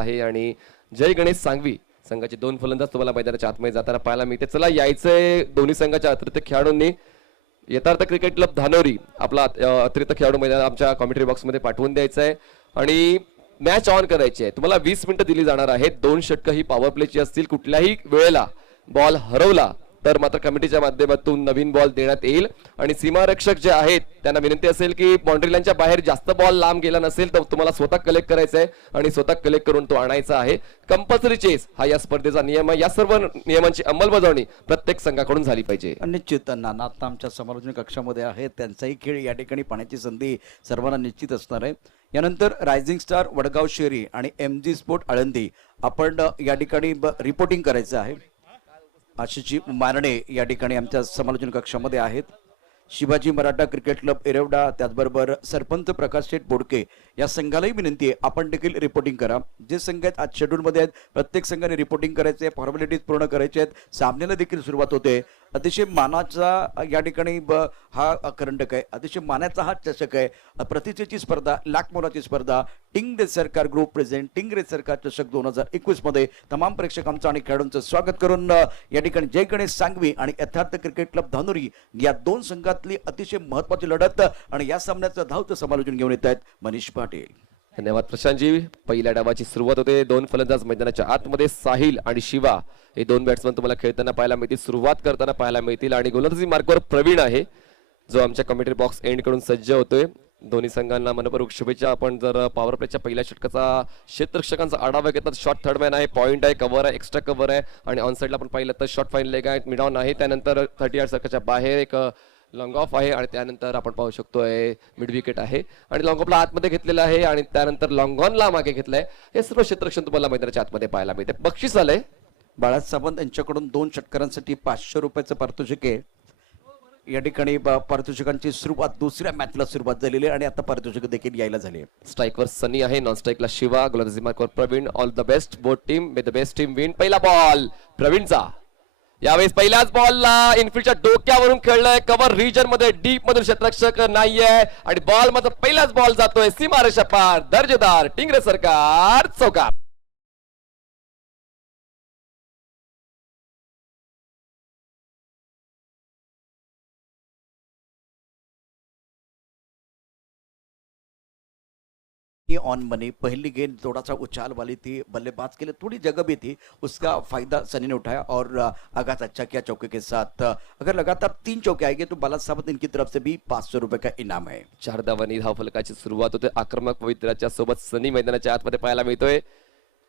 आहे आणि जय गणेश सांगवी संघाचे 2 फलंदाज तुम्हाला मैदानाच्या आतमध्ये जाताना पाहायला मिळते. चला यायचंय दोन्ही संघाच्या अतिरिक्त खेळाडूंनी. यथार्थ क्रिकेट क्लब धानोरी आपला अतिरिक्त खेळाडू मैदान आमच्या कॉमेंट्री बॉक्समध्ये पाठवून द्यायचा आहे आणि मॅच ऑन करायची आहे. तुम्हाला 20 मिनिटं दिली जाणार आहेत. 2 षटकं ही पॉवर प्लेची असतील. कुठल्याही वेळेला बॉल हरवला तर मात्र कमिटीच्या माध्यमातून नवीन बॉल देण्यात येईल आणि सीमारक्षक जे आहेत त्यांना विनंती असेल की बाउंड्री लाईनच्या बाहेर जास्त बॉल लांब गेला नसेल तर तुम्हाला स्वतः कलेक्ट करायचा आहे आणि स्वतः कलेक्ट करून तो आणायचा आहे. कंपल्सरी चेस हा या स्पर्धेचा नियम आहे. या सर्व नियमांची अंमलबजावणी प्रत्येक संघाकडून झाली पाहिजे. निश्चित नाना आता आमच्या समालोचन कक्षामध्ये आहेत, त्यांचाही खेळ या ठिकाणी पाहण्याची संधी सर्वांना निश्चित असणार आहे. यानंतर रायझिंग स्टार वडगाव शेरी आणि MG स्पोर्ट आळंदी आपण या ठिकाणी रिपोर्टिंग करायचं आहे. आशिषजी मारणे या ठिकाणी आमच्या समालोचन कक्षामध्ये आहेत. शिवाजी मराठा क्रिकेट क्लब एरवडा त्याचबरोबर सरपंच प्रकाश शेठ बोडके या संघालाही विनंती आहे आपण देखील रिपोर्टिंग करा. जे संघ आहेत आज शेड्यूलमध्ये आहेत प्रत्येक संघाने रिपोर्टिंग करायचे, फॉर्मॅलिटीज पूर्ण करायचे आहेत. सामन्याला देखील सुरुवात होते. अतिशय मानाचा या ठिकाणी हा करंडक आहे, अतिशय मानाचा हा चषक आहे. प्रतिष्ठेची स्पर्धा, लाख मोलाची स्पर्धा, टिंग रे सरकार ग्रुप प्रेझेंट टिंग रे सरकार चषक 2021 मध्ये तमाम प्रेक्षकांचं आणि खेळाडूंचं स्वागत करून या ठिकाणी जय गणेश सांगवी आणि यथार्थ क्रिकेट क्लब धानोरी या 2 संघातली अतिशय महत्वाची लढत आणि या सामन्याचं धावतं समालोचन घेऊन येत आहेत मनीष पाटील. धन्यवाद प्रशांतजी. पहिल्या डावाची सुरुवात होते. 2 फलंदाज मैदानाच्या आतमध्ये साहिल आणि शिवा हे 2 बॅट्समन तुम्हाला खेळताना पाहायला मिळतील, सुरुवात करताना पाहायला मिळतील आणि गोलंदाजी मार्कवर प्रवीण आहे जो आमच्या कमेंट्री बॉक्स एंड कडून सज्ज होतोय. दोन्ही संघांना मनपूर्वक शुभेच्छा. आपण जर पॉवर प्लेच्या पहिल्या षटकाचा क्षेत्ररक्षकांचा आढावा घेतात, शॉर्ट थर्डमॅन आहे, पॉईंट आहे, कव्हर आहे, एक्स्ट्रा कव्हर आहे आणि ऑन साईडला आपण पाहिलं तर शॉर्ट फाईन लेग आहे, मिड ऑन आहे. त्यानंतर 30 यार्ड सर्कलच्या बाहेर एक लॉंग ऑफ आहे आणि त्यानंतर आपण पाहू शकतोय मिड विकेट आहे आणि लॉंग ऑफला आतमध्ये घेतलेला आहे आणि त्यानंतर लॉंग ऑनला मागे घेतलंय. हे सर्व क्षेत्ररक्षण तुम्हाला मैदानाच्या आतमध्ये पाहायला मिळते. बक्षीस आलंय बाळा सावंत यांच्याकडून 2 षटकारांसाठी 500 रुपयाचं पारितोषिक आहे. या ठिकाणी पारितोषिकांची सुरुवात दुसऱ्या मॅचला सुरुवात झालेली आहे आणि आता पारितोषिक देखील यायला झाली. स्ट्राईकवर सनी आहे, नॉन स्ट्राईकला शिवा, गोलंदाजी मार्कवर Praveen. All the best both team, may the best team win. पहिला बॉल प्रवीणचा. यावेळेस पहिल्याच बॉलला इनफिल्डच्या डोक्यावरून खेळलंय. कव्हर रिजन मध्ये डीप मधून क्षेत्ररक्षक नाहीये आणि बॉल मध्ये पहिलाच बॉल जातोय सीमारेषा पार. दर्जेदार टिंगरे सरकार चौकार. ऑन मनी पहली गेंद थोड़ा सा उछाल वाली थी, बल्लेबाज के लिए थोड़ी जगह भी थी, उसका फायदा सनी ने उठाया और आगाज अच्छा किया चौके के साथ. अगर लगातार 3 चौके आएंगे तो बाला सावंत इनकी तरफ से भी 500 रुपए का इनाम है. 4 धावांनी धावफलकाची सुरुवात होते. आक्रमक पवित्राच्या सोबत सनी मैदानाच्या आतमध्ये पाहायला मिळतोय.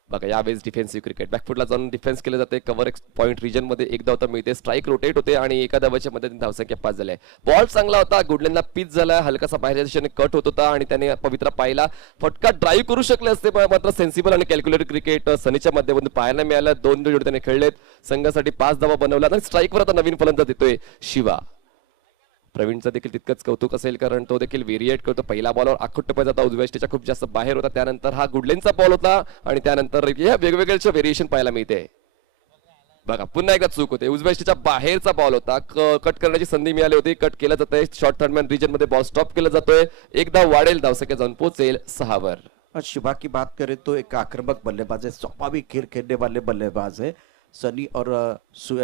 बघा यावेळेस डिफेन्सिव्ह क्रिकेट बॅकफुटला जाऊन डिफेन्स केले जाते. कव्हर पॉईंट रिजन मध्ये एक धाव तर मिळते. स्ट्राईक रोटेट होते आणि एका धावाच्या मदतीने धावसंख्या 5 झाली. बॉल चांगला होता, गुडलॅनला पिच झाला, हलकासा बाहेरच्या दिशेने कट होत होता आणि त्याने पवित्रा पाहिला. फटका ड्राईव्ह करू शकले असते मात्र सेन्सिबल आणि कॅल्क्युलेटेड क्रिकेट सनीच्या माध्यमातून पाहायला मिळालं. 2 जोडी त्याने खेळलेत, संघासाठी 5 धावा बनवला आणि स्ट्राईकवर आता नवीन फलंदाज देतोय शिवा. प्रवीणचं देखील तितकंच कौतुक असेल कारण तो देखील व्हेरिएट करतो. पहिला बॉलवर आखूट टप्प्यात जाता, उजव्या स्टेच्या खूप जास्त बाहेर होता. त्यानंतर हा गुडलेनचा बॉल होता आणि त्यानंतर या वेगवेगळ्याचे व्हेरिएशन पाहायला मिळते. बघा पुन्हा एकदा चूक होते. उजव्या स्टेच्या बाहेरचा बॉल होता, कट करण्याची संधी मिळाली होती, कट केला जातोय. शॉर्ट थर्डमॅन रिजन मध्ये बॉल स्टॉप केला जातोय. एकदा वाढेल, धावसंख्या जाऊन पोहोचेल 6 वर. शिवा की बात करें तो एक आक्रामक बल्लेबाज है, स्वाभाविक खेल खेलने वाले बल्लेबाज है. सनी और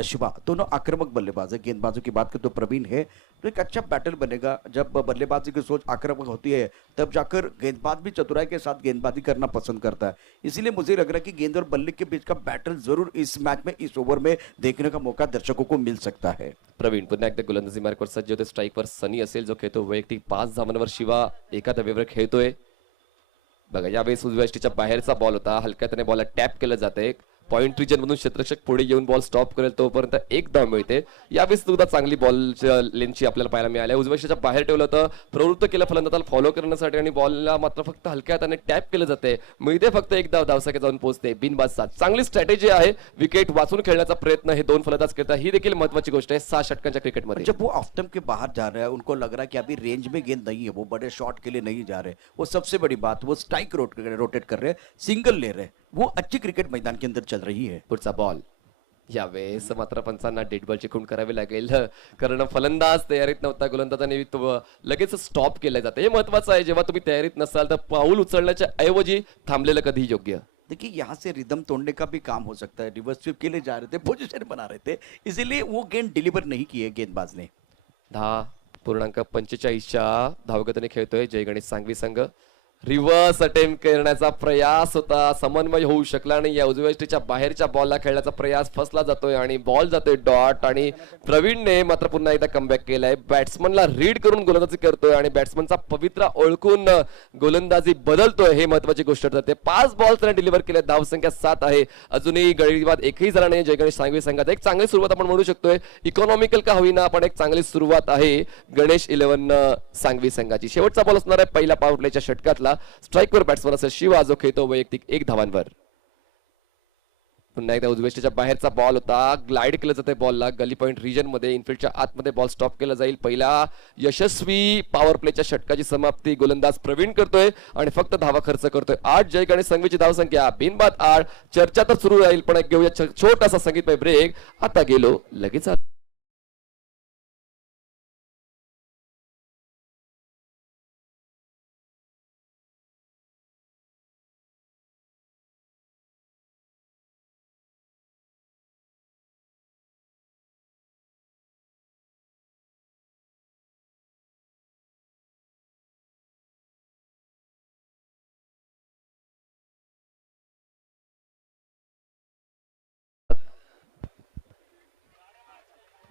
शिवा दोनों आक्रामक बल्लेबाज है. गेंदबाजों की बात करें तो प्रवीण है. तो एक अच्छा बैटल बनेगा. जब बल्लेबाजी की सोच आक्रामक होती है तब जाकर गेंदबाज भी चतुराई के साथ गेंदबाजी करना पसंद करता है. इसीलिए मुझे लग रहा है कि गेंद और बल्ले के बीच का बैटल जरूर इस मैच में, इस ओवर में देखने का मौका दर्शकों को मिल सकता है. प्रवीण पुन्हा एकदा गोलंदाजी मार्कवर सज्ज होते. स्ट्राईकवर सनी असेल जो खेळतो. वैयक्तिक 5 धावांवर शिवा एका धावेवर खेळतोय. बघा यावेळेस उजव्या स्टेच्या बाहेरचा बॉल होता, हलक्या त्याने बॉलला टॅप केलं जाते. पॉईंट रिजन मधून क्षेत्ररक्षक पुढे येऊन बॉल स्टॉप करेल तोपर्यंत 1 धाव मिळते. यावेळेस सुद्धा चांगली बॉलच्या लेनची आपल्याला पाहायला मिळाली. उजव्या स्टेच्या बाहेर ठेवलं होतं, प्रवृत्त केलं फलंदाजाला फॉलो करण्यासाठी आणि बॉलला मात्र फक्त हलक्या हाताने टॅप केलं जाते. मिळते फक्त 1 धाव, धावसंख्या जाऊन पोहोचते बिनबाद 7. चांगली स्ट्रॅटेजी आहे. विकेट वाचून खेळण्याचा प्रयत्न हे 2 फलंदाज करतात. ही देखील महत्वाची गोष्ट आहे 6 षटकांच्या क्रिकेटमध्ये. जब वो ऑफ स्टंप के बाहर जा रहे हैं, उनको लग रहा है कि अभी रेंज में गेंद नहीं है, वो बड़े शॉट के लिए नहीं जा रहे. वो सबसे बड़ी बात, वो स्ट्राइक रोटेट कर रहे हैं, सिंगल ले रहे हैं. वो अच्छी क्रिकेट मैदान के अंदर चल रही है. पुढचा बॉल यावेळेस मात्र पंचांना डेड बॉलची खूण करावी लागेल कारण फलंदाज तयारीत नव्हता. गोलंदाजाने लगेच स्टॉप केलं जातं. हे महत्वाचं आहे. जेव्हा तुम्ही तयारीत नसाल तर पाऊल उचलण्याच्या ऐवजी थांबलेलं कधी योग्य. देखिए यहाँ से रिदम तोड़ने का भी काम हो सकता है, रिवर्स स्वीप के लिए जा रहे थे, पोजीशन बना रहे थे, इसीलिए वो गेंद डिलीवर नहीं किए गेंदबाज ने। 10.45च्या धावगतीने खेळतोय जय गणेश सांगवी संघ. रिव्हर्स अटेम्प्ट करण्याचा प्रयास होता, समन्वय होऊ शकला नाही. या उजव्या यष्टीच्या बाहेरच्या बॉलला खेळण्याचा प्रयास फसला जातोय आणि बॉल जातोय डॉट. आणि प्रवीणने मात्र पुन्हा एकदा कमबॅक केलाय. बॅट्समनला रीड करून गोलंदाजी करतोय आणि बॅट्समनचा पवित्रा ओळखून गोलंदाजी बदलतोय, हे महत्वाची गोष्ट ठरते. 5 बॉल त्याने डिलिव्हर केले, धावसंख्या 7 आहे. अजूनही गडीवाद एकही झाला नाही जय गणेश सांगवी संघात. एक चांगली सुरुवात आपण म्हणू शकतोय, इकॉनॉमिकल का होईना पण एक चांगली सुरुवात आहे गणेश 11 सांगवी संघाची. शेवटचा बॉल असणार आहे पहिल्या पॉवर प्लेच्या षटकातला. स्ट्राईकवर बॅट्समन असेल शिवा, जो खेळतो वैयक्तिक 1 धावांवर. पुन्हा एकदा उजवेष्टीच्या बाहेरचा बॉल होता, ग्लाइड केलं जाते बॉलला गली पॉइंट रिजन मध्ये. इनफिल्डच्या आतमध्ये बॉल स्टॉप केला जाईल. पहिला यशस्वी पॉवर प्लेच्या षटकाची समाप्ती गोलंदाज प्रवीण करतोय आणि फक्त धावा खर्च करतोय. 8 जय गणेश संघवीची धावसंख्या बिनबाद 8. चर्चा तर सुरू राहील पण एक घेऊया छोटासा संगीतमय ब्रेक. आता गेलो लगेच.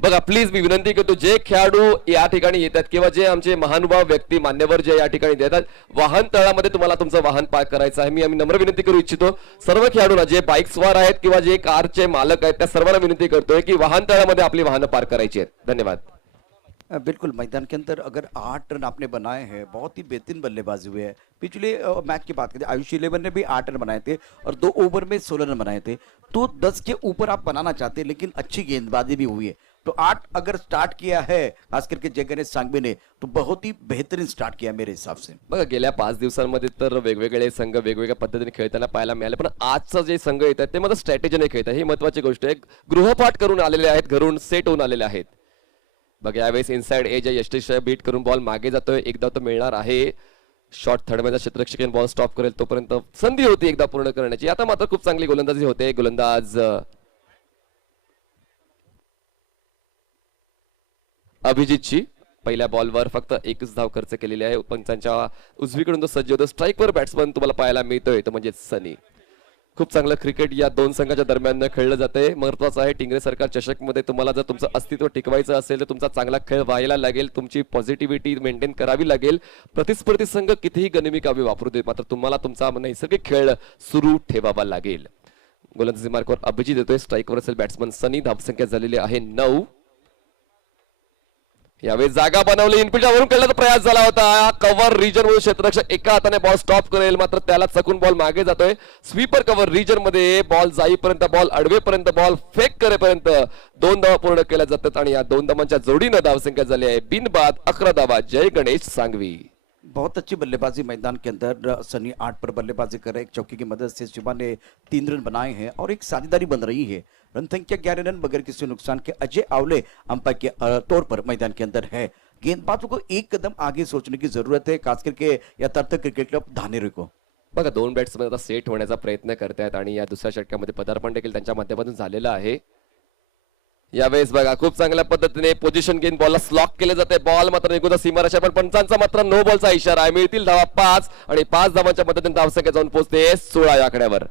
बघा प्लीज मी विनंती करतो, जे खेळाडू या ठिकाणी येतात किंवा जे आमचे महानुभाव व्यक्ती मान्यवर जे या ठिकाणी येतात, वाहन तळामध्ये तुम्हाला तुमचं वाहन पार्क करायचं आहे. मी आम्ही नम्र विनंती करू इच्छितो सर्व खेळाडूंना, जे बाईक स्वार आहेत किंवा जे कारचे मालक आहेत, त्या सर्वांना विनंती करतोय की वाहन तळामध्ये आपली वाहनं पार्क करायची आहेत. धन्यवाद. बिल्कुल, मैदान के अंदर अगर 8 रन आपने बनाए हैं, बहुत ही बेहतरीन बल्लेबाजी हुई है. पिछले मैच की बात करें, आयुष 11 ने भी 8 रन बनाए थे और 2 ओवर में 16 रन बनाए थे. तो 10 के ऊपर आप बनाना चाहते हैं, लेकिन अच्छी गेंदबाजी भी हुई है. तो 8 अगर स्टार्ट किया है खास करके जय गणेश सांगवी ने, तो बहुत ही बेहतरीन स्टार्ट किया मेरे हिसाब से. बघा गेल्या 5 दिवसांमध्ये तर वेगवेगळे संघ वेगवेगळ्या पद्धतीने खेळताना पाहायला मिळाले, पण आजचा जे संघ येतात ते मात्र स्ट्रॅटेजीने खेळतात. ही महत्वाची गोष्ट आहे. गृहपाठ करून आलेले आहेत, घरून सेट होऊन आलेले आहेत. बघा यावेळेस इनसाइड एज यष्टीशय बीट करून बॉल मागे जातोय. एकदा तो मिळणार आहे. शॉट थर्ड मध्ये क्षेत्ररक्षक बॉल स्टॉप करेल तोपर्यंत संधी होती एकदा पूर्ण करण्याची. आता मात्र खूप चांगली गोलंदाजी होते. गोलंदाज अभिजितची पहिल्या बॉलवर फक्त 1च धाव खर्च केलेली आहे. पंचांच्या उजवीकडून तो सज्ज होतो. स्ट्राईकवर बॅट्समन तुम्हाला पाहायला मिळतोय तो म्हणजे सनी. खूप चांगलं क्रिकेट या दोन संघाच्या दरम्यान खेळलं जाते. महत्वाचं आहे टिंगरे सरकार चषक मध्ये तुम्हाला जर तुमचं अस्तित्व टिकवायचं असेल तर तुमचा चांगला खेळ व्हायला लागेल, तुमची पॉझिटिव्हिटी मेंटेन करावी लागेल. प्रतिस्पर्धी संघ कितीही गनिमी काव्य वापरू दे, मात्र तुम्हाला तुमचा नैसर्गिक खेळ सुरू ठेवावा लागेल. गोलंदाजी मार्कवर अभिजित देतोय. स्ट्राईकवर असेल बॅट्समन सनी. धावसंख्या झालेली आहे 9. यावेळी जागा बनवली. इनफिल्डच्या वरून खेळण्याचा प्रयास झाला होता. कव्हर रिजन मधून क्षेत्ररक्षक एका हाताने बॉल स्टॉप करेल, मात्र त्याला चकून बॉल मागे जातोय. स्वीपर कव्हर रिजन मध्ये बॉल जाईपर्यंत, बॉल अडवेपर्यंत, बॉल फेक करेपर्यंत 2 धावा पूर्ण केल्या जातात आणि या 2 धावांच्या जोडीनं धावसंख्या झाली आहे बिनबाद 11 धावा. जय गणेश सांगवी. बहुत अच्छी बल्लेबाजी मैदान के अंदर. सनी 8 पर बल्लेबाजी कर रहे. एक चौकी की मदद से शिवा ने 3 रन बनाए हैं और एक साझेदारी बन रही है. रन संख्या 11 रन बगैर किसी नुकसान के अजय आवले अंपायर के तौर पर मैदान के अंदर है. गेंदबाजों को एक कदम आगे सोचने की जरूरत है, खास करके या तर्थ क्रिकेट क्लब धानेरी को. बघा 2 बॅट्समन आता सेट होण्याचा प्रयत्न करतायत आणि या दुसऱ्या षटकामध्ये पदार्पण देखील त्यांच्या माध्यमातून झालेलं आहे. यावेळेस बघा खूप चांगल्या पद्धतीने पोझिशन घेऊन बॉलला स्लॉक केले जाते. बॉल मात्र निघून सीमारेषा, पण पंचांचा मात्र नो बॉलचा इशारा आहे. मिळतील धावा 5 आणि 5 धावांच्या मदतीने धावसंख्या जाऊन पोहोचते 16 या आकड्यावर.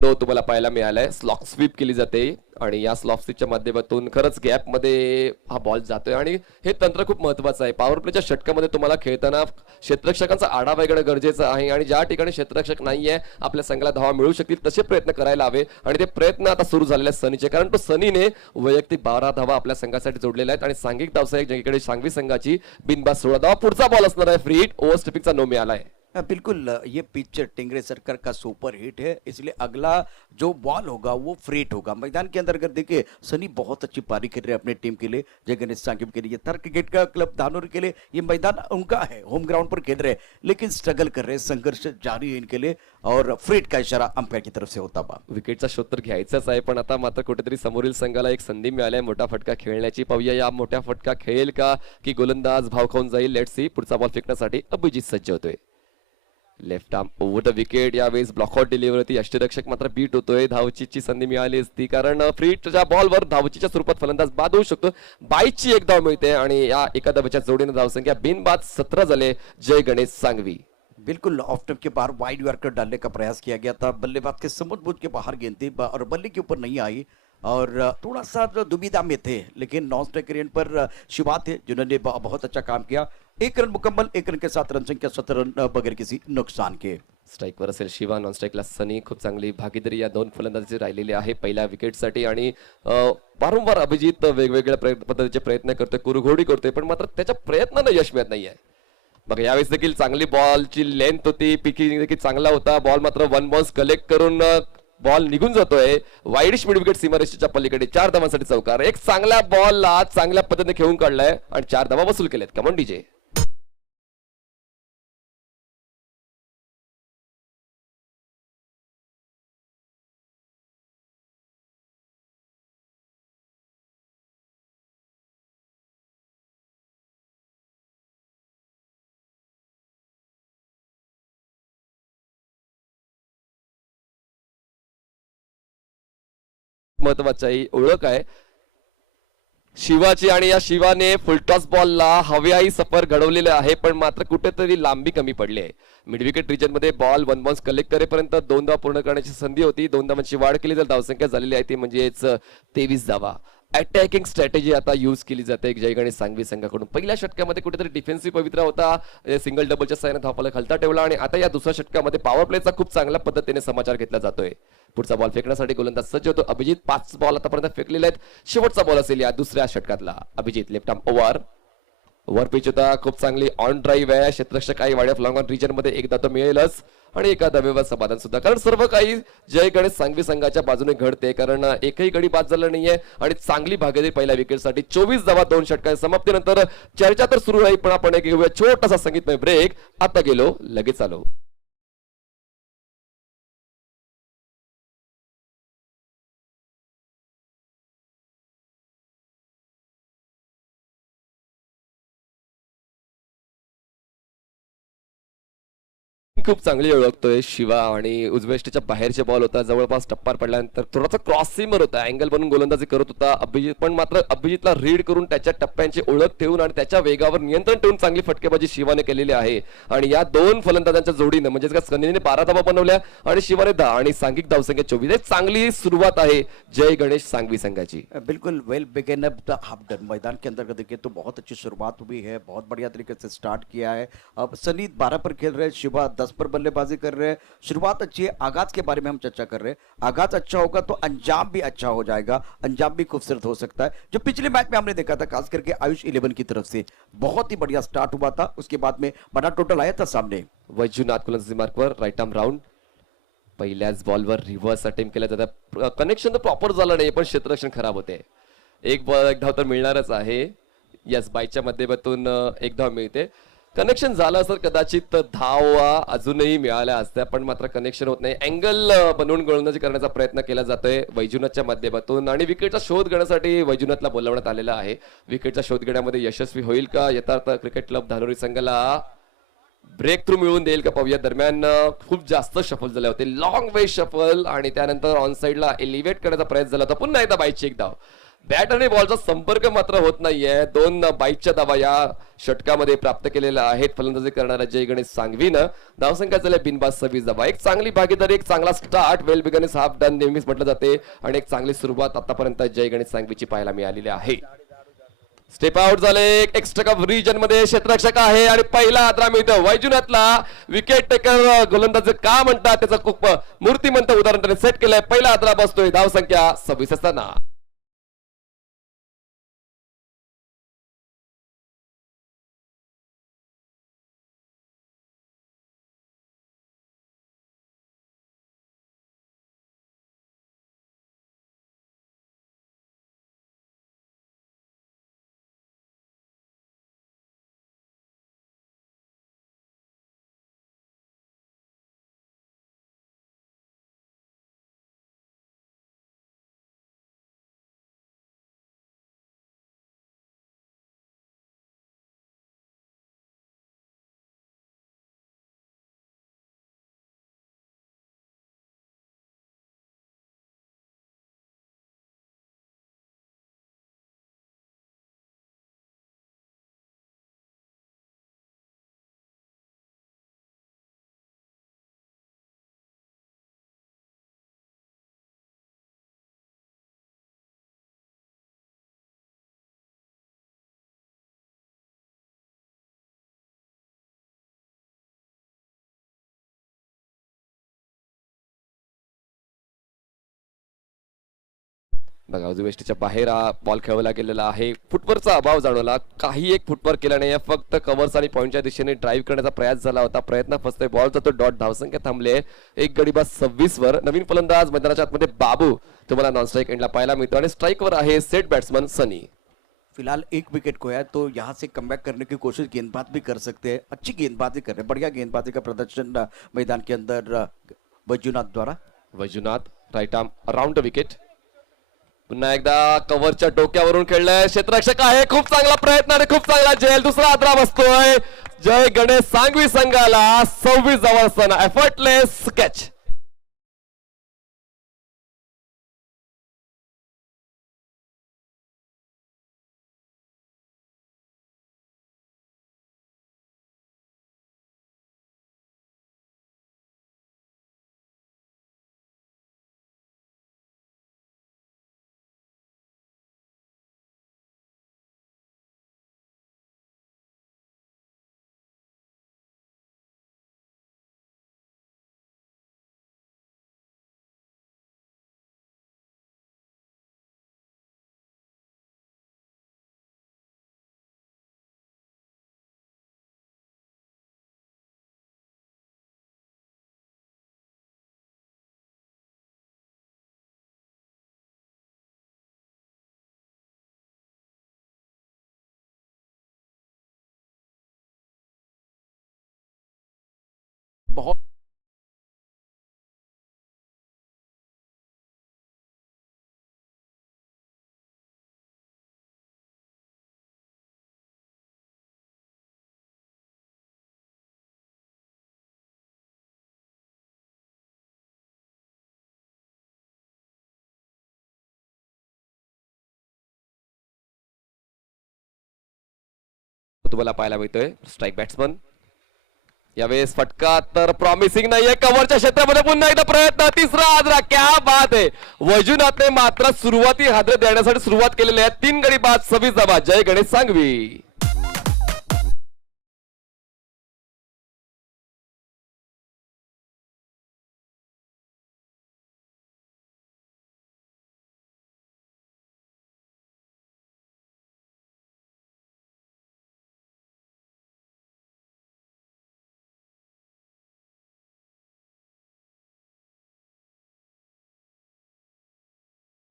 तुम्हाला पाहायला मिळालाय. स्लॉक स्वीप केली जाते आणि या स्लॉक स्वीपच्या माध्यमातून खरंच गॅप मध्ये हा बॉल जातोय आणि हे तंत्र खूप महत्वाचं आहे. पॉवर प्लेच्या षटकामध्ये तुम्हाला खेळताना क्षेत्ररक्षकांचा आढावा घेणं गरजेचं आहे आणि ज्या ठिकाणी क्षेत्ररक्षक नाहीये, आपल्या संघाला धावा मिळू शकतील तसे प्रयत्न करायला हवे आणि ते प्रयत्न आता सुरू झालेले आहेत सनीचे, कारण तो सनीने वैयक्तिक 12 धावा आपल्या संघासाठी जोडलेल्या आहेत आणि सांघिक धावसंख्या जिकडे सांगवी संघाची बिनबाद 16 धावा. पुढचा बॉल असणार आहे फ्री हिट. ओव्हर स्टेपिंगचा नो मिळालाय. बिल्कुल ये पिच टिंगरे सर्कल का सुपर हिट है, इसलिए अगला जो बॉल होगा वो फ्री हिट होगा। मैदान के अंदर अगर देखिए सनी बहुत अच्छी पारी खेल रहे हैं अपनी टीम के लिए, जय गणेश सांगिब के लिए, थर क्रिकेट का क्लब धानोर के लिए ये मैदान उनका है, होम ग्राउंड पर खेल रहे हैं, लेकिन स्ट्रगल कर रहे हैं, संघर्ष जारी है इनके लिए और फ्री हिट का इशारा अंपायर की तरफ से होता बा। विकेटचा शोध तर घ्यायचाच आहे, पण आता मात्र कुठेतरी समोरील संघाला एक संधी मिळाली आहे मोठा फटका खेळण्याची. पाहूया या मोठ्या फटका खेळेल का की गोलंदाज भाव खाऊन जाईल. Let's see. पुढचा बॉल फेकण्यासाठी अभिजित सज्ज होतोय. Left arm over the wicket. यावेळेस ब्लॉकआउट डिलिव्हरी होती. यष्टीरक्षक मात्र बीट होतोय. धावचीची संधी मिळाली असती कारण फ्री हिटच्या बॉलवर धावचीच्या स्वरूपात फलंदाज बाद होऊ शकतो. बाईची एक धाव मिळते आणि या एका धावेच्या जोडीने धावसंख्या बिनबाद 17 झाले. जय गणेश सांगवी. बिल्कुल ऑफ स्टंप के बाहर वाइड यॉर्कर डालने का प्रयास किया गया था, बल्लेबाज के समझबूझ के बाहर गेंद थी और बल्ले के ऊपर नहीं आई और थोड़ा सा जो दुविधा में थे, लेकिन नॉन स्ट्राइक रेंज पर शिवा थे जिन्होंने बहुत अच्छा काम किया. 1 रन मुकम्मल, 1 रन के साथ रन संख्या 17 रन बगैर किसी नुकसान के. स्ट्राईकवर असेल शिवा, नॉन स्ट्राईकला सनी. खूप चांगली भागीदारी या दोन फलंदाजांची राहिलेली आहे पहिल्या विकेटसाठी आणि वारंवार अभिजित वेगवेगळ्या पद्धतीचे प्रयत्न करतोय, कुरघोडी करतोय, पण मात्र त्याच्या प्रयत्नांना यश मिळत नाहीये. बघा यावेळेस देखील चांगली बॉलची लेंथ होती, पिकिंग देखील चांगला होता. बॉल मात्र वन बॉल्स कलेक्ट करून बॉल निघून जातोय. वाईडिश मिड विकेट सीमारेषेच्या पलीकडे 4 धावांसाठी चौकार. एक चांगल्या बॉलला चांगल्या पद्धतीने खेळून काढलाय आणि 4 धावा वसूल केलेत. Come on DJ. महत्वाची ओळख आहे शिवाची आणि या शिवाने फुलटॉस बॉलला हव्याही सफर घडवलेले आहे, पण मात्र कुठेतरी लांबी कमी पडली आहे. मिड विकेट रिजन मध्ये बॉल वन बॉल्स कलेक्ट करेपर्यंत 2 धावा पूर्ण करण्याची संधी होती. 2 धावांची वाढ केली तर धावसंख्या झालेली आहे ती म्हणजेच 23 धावा. अटॅकिंग स्ट्रॅटेजी आता यूज केली जाते जय गणेश सांगवी संघाकडून. पहिल्या षटकामध्ये कुठेतरी डिफेन्सिव्ह पवित्रा होता, सिंगल डबलच्या साहाय्याने धावफलक हलता ठेवला आणि आता या दुसऱ्या षटकामध्ये पॉवर प्लेचा खूप चांगल्या पद्धतीने समाचार घेतला जातोय. पुढचा बॉल फेकण्यासाठी गोलंदाज सज्ज होतो. अभिजित 5 बॉल आतापर्यंत फेकलेले आहेत. शेवटचा बॉल असेल या दुसऱ्या षटकातला. Abhijit left arm over pitch होता, खूप चांगली ऑन ड्राईव्ह आहे. क्षेत्ररक्षक काही वाड्या फ्लॉंग ऑन रिजन मध्ये एकदा तो मिळेलच आणि एका धावेवर समाधान सुद्धा, कारण सर्व काही जय गणेश सांगवी संघाच्या बाजूने घडते, कारण एकही गडी बाद झाला नाहीये आणि चांगली भागीदारी पहिल्या विकेटसाठी. 24 धावा 2 षटकांच्या समाप्तीनंतर. चर्चा तर सुरू आहे, पण आपण एक घेऊया छोटासा संगीतमय ब्रेक. आता गेलो लगेच आलो. खूप चांगली ओळखतोय शिवा आणि उजवेष्टीच्या बाहेरचे बॉल होता, जवळपास टप्पार पडल्यानंतर थोडासा क्रॉस सीमर होता, अँगल बनून गोलंदाजी करत होता अभिजित, पण मात्र अभिजितला रीड करून त्याच्या टप्प्यांची ओळख ठेवून आणि त्याच्या वेगावर नियंत्रण ठेवून चांगली फटकेबाजी शिवाने केलेली आहे. आणि या दोन फलंदाजांच्या जोडीनं म्हणजेच का सनीने 12 धावा बनवल्या आणि शिवाने 10 आणि सांघिक धावसंख्या 24. एक चांगली सुरुवात आहे जय गणेश सांगवी संघाची. बिल्कुल well begin up the half done. मैदान के अंदर देखिए तो बहुत अच्छी शुरुआत हुई है, बहुत बढ़िया तरीके से स्टार्ट किया है. अब सनी 12 पर खेल रहे हैं, शिवा 10 पर बल्लेबाजी कर रहे हैं. शुरुआत अच्छी है. आगाज के बारे में हम चर्चा कर रहे हैं. आगाज अच्छा होगा तो अंजाम भी अच्छा हो जाएगा, अंजाम भी खूबसूरत हो सकता है. जो पिछले मैच में हमने देखा था खास करके आयुष 11 की तरफ से बहुत ही बढ़िया स्टार्ट हुआ था, उसके बाद में बड़ा टोटल आया था सामने. वैजूनाथ गोलंदाजी मार्कवर राईट आर्म राऊंड. पहिल्याच बॉलवर रिव्हर्स अटेम्प्ट केला जातं. कनेक्शन तर प्रॉपर झालं नाही, पण क्षेत्ररक्षण खराब होते. एक धाव तर मिळणारच आहे. यस, बाईच्या माध्यमातून एक धाव मिळते. कनेक्शन झालं असं कदाचित धाव अजूनही मिळाल्या असत्या, पण मात्र कनेक्शन होत नाही. अँगल बनवून गोलंदाजी करण्याचा प्रयत्न केला जातोय वैजूनाथच्या माध्यमातून आणि विकेटचा शोध घेण्यासाठी वैजूनाथला बोलावण्यात आलेला आहे. विकेटचा शोध घेण्यामध्ये यशस्वी होईल का यथार्थ क्रिकेट क्लब धानोरी संघाला ब्रेक थ्रू मिळवून देईल का पाहूया. दरम्यान खूप जास्त शफल झाले होते, लॉंग वे शफल, आणि त्यानंतर ऑन साइडला एलिव्हेट करण्याचा प्रयत्न झाला होता. पुन्हा एकदा बाईची एक धाव. बॅट आणि बॉलचा संपर्क मात्र होत नाहीये. 2 बाईकच्या धावा या षटकामध्ये प्राप्त केलेल्या आहेत फलंदाजी करणाऱ्या जय गणेश सांगवीनं. धावसंख्या झाल्या बिनबाद 26 धावा. एक चांगली भागीदारी, एक चांगला start, well begun is half done नेहमीच म्हटलं जाते आणि एक चांगली सुरुवात आतापर्यंत जय गणेश सांगवीची पाहायला मिळालेली आहे. स्टेप आउट झाले एक्स्ट्रा कप रिजन मध्ये. क्षेत्ररक्षक आहे आणि पहिला आदरा मिळतो वैजूनाथला. विकेट टेकर गोलंदाज का म्हणतात त्याचं खूप मूर्तिमंत उदाहरण त्याने सेट केलंय. पहिला आदरा बसतोय धावसंख्या 26 असताना. बघा उजवेष्टीच्या बाहेर बॉल खेळवला गेलेला आहे. फुटवर्कचा अभाव जाणवला. काही एक फुटवर्क केला नाही. फक्त कव्हर्स आणि पॉईंटच्या दिशेने ड्राईव्ह करण्याचा प्रयास झाला होता. प्रयत्न फसतोय. बॉल जातो डॉट. धावसंख्या थांबले एक गडी बाद 26 वर. नवीन फलंदाज मैदानाच्या आतमध्ये बाबू तुम्हाला नॉन स्ट्राईक एंडला पाहायला मिळतो आणि स्ट्राईक वर आहे सेट बॅट्समन सनी. फिलहाल एक विकेट खोया तो यहाँ से कमबैक करने की कोशिश गेंदबाज भी कर सकते हैं. अच्छी गेंदबाजी कर रहे हैं. बढ़िया गेंदबाजी का प्रदर्शन मैदान के अंदर वैजूनाथ द्वारा. Vaijunath right arm around the wicket. पुन्हा एकदा कव्हरच्या डोक्यावरून खेळलंय. क्षेत्ररक्षक आहे. खूप चांगला प्रयत्न आणि खूप चांगला झेल. दुसरा आदरा बसतोय. जय गणेश सांगवी संघाला 26 जवळ असताना एफर्टलेस कॅच. बहुत तुम्हाला पाहायला मिळतोय स्ट्राईक बॅट्समन. यावेळेस फटका तर प्रॉमिसिंग नाहीये. कव्हरच्या क्षेत्रामध्ये पुन्हा एकदा प्रयत्न. तिसरा हादरा. क्या बात आहे. वैजूनाथने मात्र सुरुवाती हादरे देण्यासाठी सुरुवात केलेली आहे. 3 गडी बाद 26 धावा. जय गणेश सांगवी.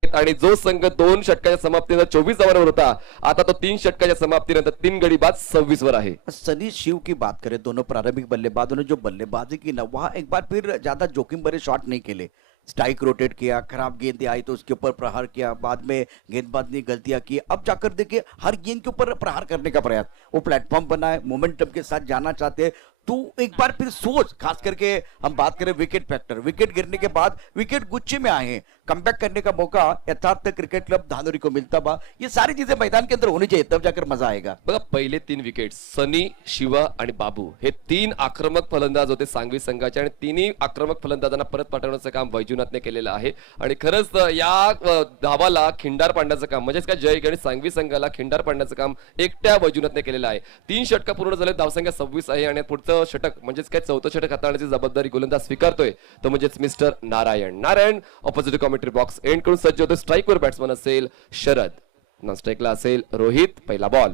आणि जो संघ 2 षटकाच्या समाप्तीनंतर 24 धावांवर होता आता तो 3 षटकाच्या समाप्तीनंतर 3 गडी बाद 26 वर आहे. सनी शिव की बात करें, दोनों प्रारंभिक बल्लेबाजों ने जो बल्लेबाजी की ना वहां एक बार फिर ज्यादा जोखिम भरे शॉट नहीं खेले. स्ट्राइक रोटेट किया, खराब गेंद आई तो उसके ऊपर प्रहार किया, बाद में गेंदबाज ने गलतियां की. अब जाकर देखिए हर गेंद के ऊपर प्रहार करने का प्रयास. वो प्लेटफॉर्म बना है, मोमेंटम के साथ जाना चाहते हैं. तो एक बार फिर सोच, खास करके हम बात करें विकेट फैक्टर, विकेट गिरने के बाद विकेट गुच्छे में आए हैं. कमबैक करने का मौका यथार्थ क्रिकेट क्लब धानोरी को मिलता बा. ये सारी चीजें मैदान के अंदर होनी चाहिए, तब जाकर मजा आएगा. बघा पहिले 3 विकेट सनी, शिवा आणि बाबू हे 3 आक्रमक फलंदाज होते सांगवी संघाचे आणि तिन्ही आक्रमक फलंदाजांना परत पाठवण्याचं काम वैजूनाथने केलेलं आहे. आणि खरंच या धावाला खिंडार पाडण्याचं काम म्हणजेच काय जय गणेश सांगवी संघाला खिंडार पाडण्याचं काम एकट्या वैजूनाथने केलेलं आहे. 3 षटक पूर्ण झाले, धावसंख्या 26 आहे आणि पुढचं षटक म्हणजेच काय 4थं षटक हाताळण्याची जबाबदारी गोलंदाज स्वीकारतोय तो म्हणजेच मिस्टर Narayan. Narayan opposite commentary box and करून सज्ज होतो. स्ट्राईकवर बॅट्समन असेल शरद, नॉन स्ट्राईकला असेल रोहित. पहिला बॉल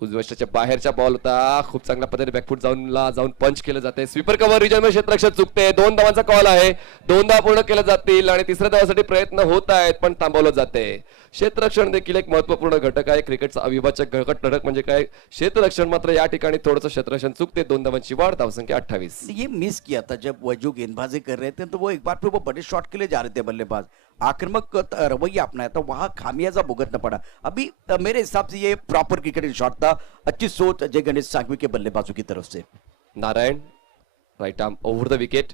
उजव्याच्या बाहेरच्या बॉल होता. खूप चांगल्या पद्धतीने बॅकफूट जाऊन पंच केलं जाते. स्वीपर कव्हर रिजन मध्ये क्षेत्ररक्षक चुकते. 2 धावांचा कॉल आहे. 2 धावा पूर्ण केल्या जातील आणि तिसऱ्या धावासाठी प्रयत्न होत आहेत पण थांबवलं जाते. क्षेत्ररक्षण देखील एक महत्त्वपूर्ण घटक आहे. क्रिकेटचा अविभाज्य घटक म्हणजे काय क्षेत्ररक्षण. मात्र या ठिकाणी थोडंसं क्षेत्ररक्षण चुकते. 2 धावांची वाढ, धावसंख्या 28. ये मिस किया था जब वजू गेंदबाजी कर रहे थे तो वो एक बार फिर वो बड़े शॉट के लिए जा रहे थे बल्लेबाज, आक्रामक रवैया अपनाया था, वहां खामियाजा भुगतना पड़ा. अभी मेरे हिसाब से ये प्रॉपर क्रिकेटिंग शॉट था. अच्छी सोच अजय गणेश सांघवी के बल्लेबाजों की तरफ से. Narayan right arm over the wicket.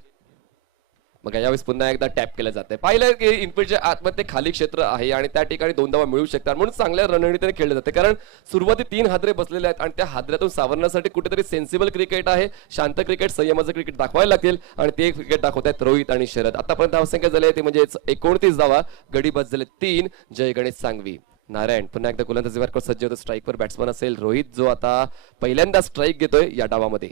मग यावेळेस पुन्हा एकदा टॅप केलं जाते. पाहिलं की इनफिल्डच्या आतमध्ये खाली क्षेत्र आहे आणि त्या ठिकाणी 2 धावा मिळू शकतात म्हणून चांगल्या रणनीतीने खेळले जाते. कारण सुरुवाती 3 हादरे बसलेले आहेत आणि त्या हादऱ्यातून सावरण्यासाठी कुठेतरी सेन्सिबल क्रिकेट आहे, शांत क्रिकेट, संयमाचं क्रिकेट दाखवायला लागतील आणि ते क्रिकेट दाखवत आहेत रोहित आणि शरद. आतापर्यंत धावसंख्या झाली ती म्हणजे 29 धावा, गडी बाद झाले 3. जय गणेश सांगवी. नारायण पुन्हा एकदा गोलंदाजीवर सज्ज होतो. स्ट्राईकवर बॅट्समन असेल रोहित जो आता पहिल्यांदा स्ट्राईक घेतोय या डावामध्ये.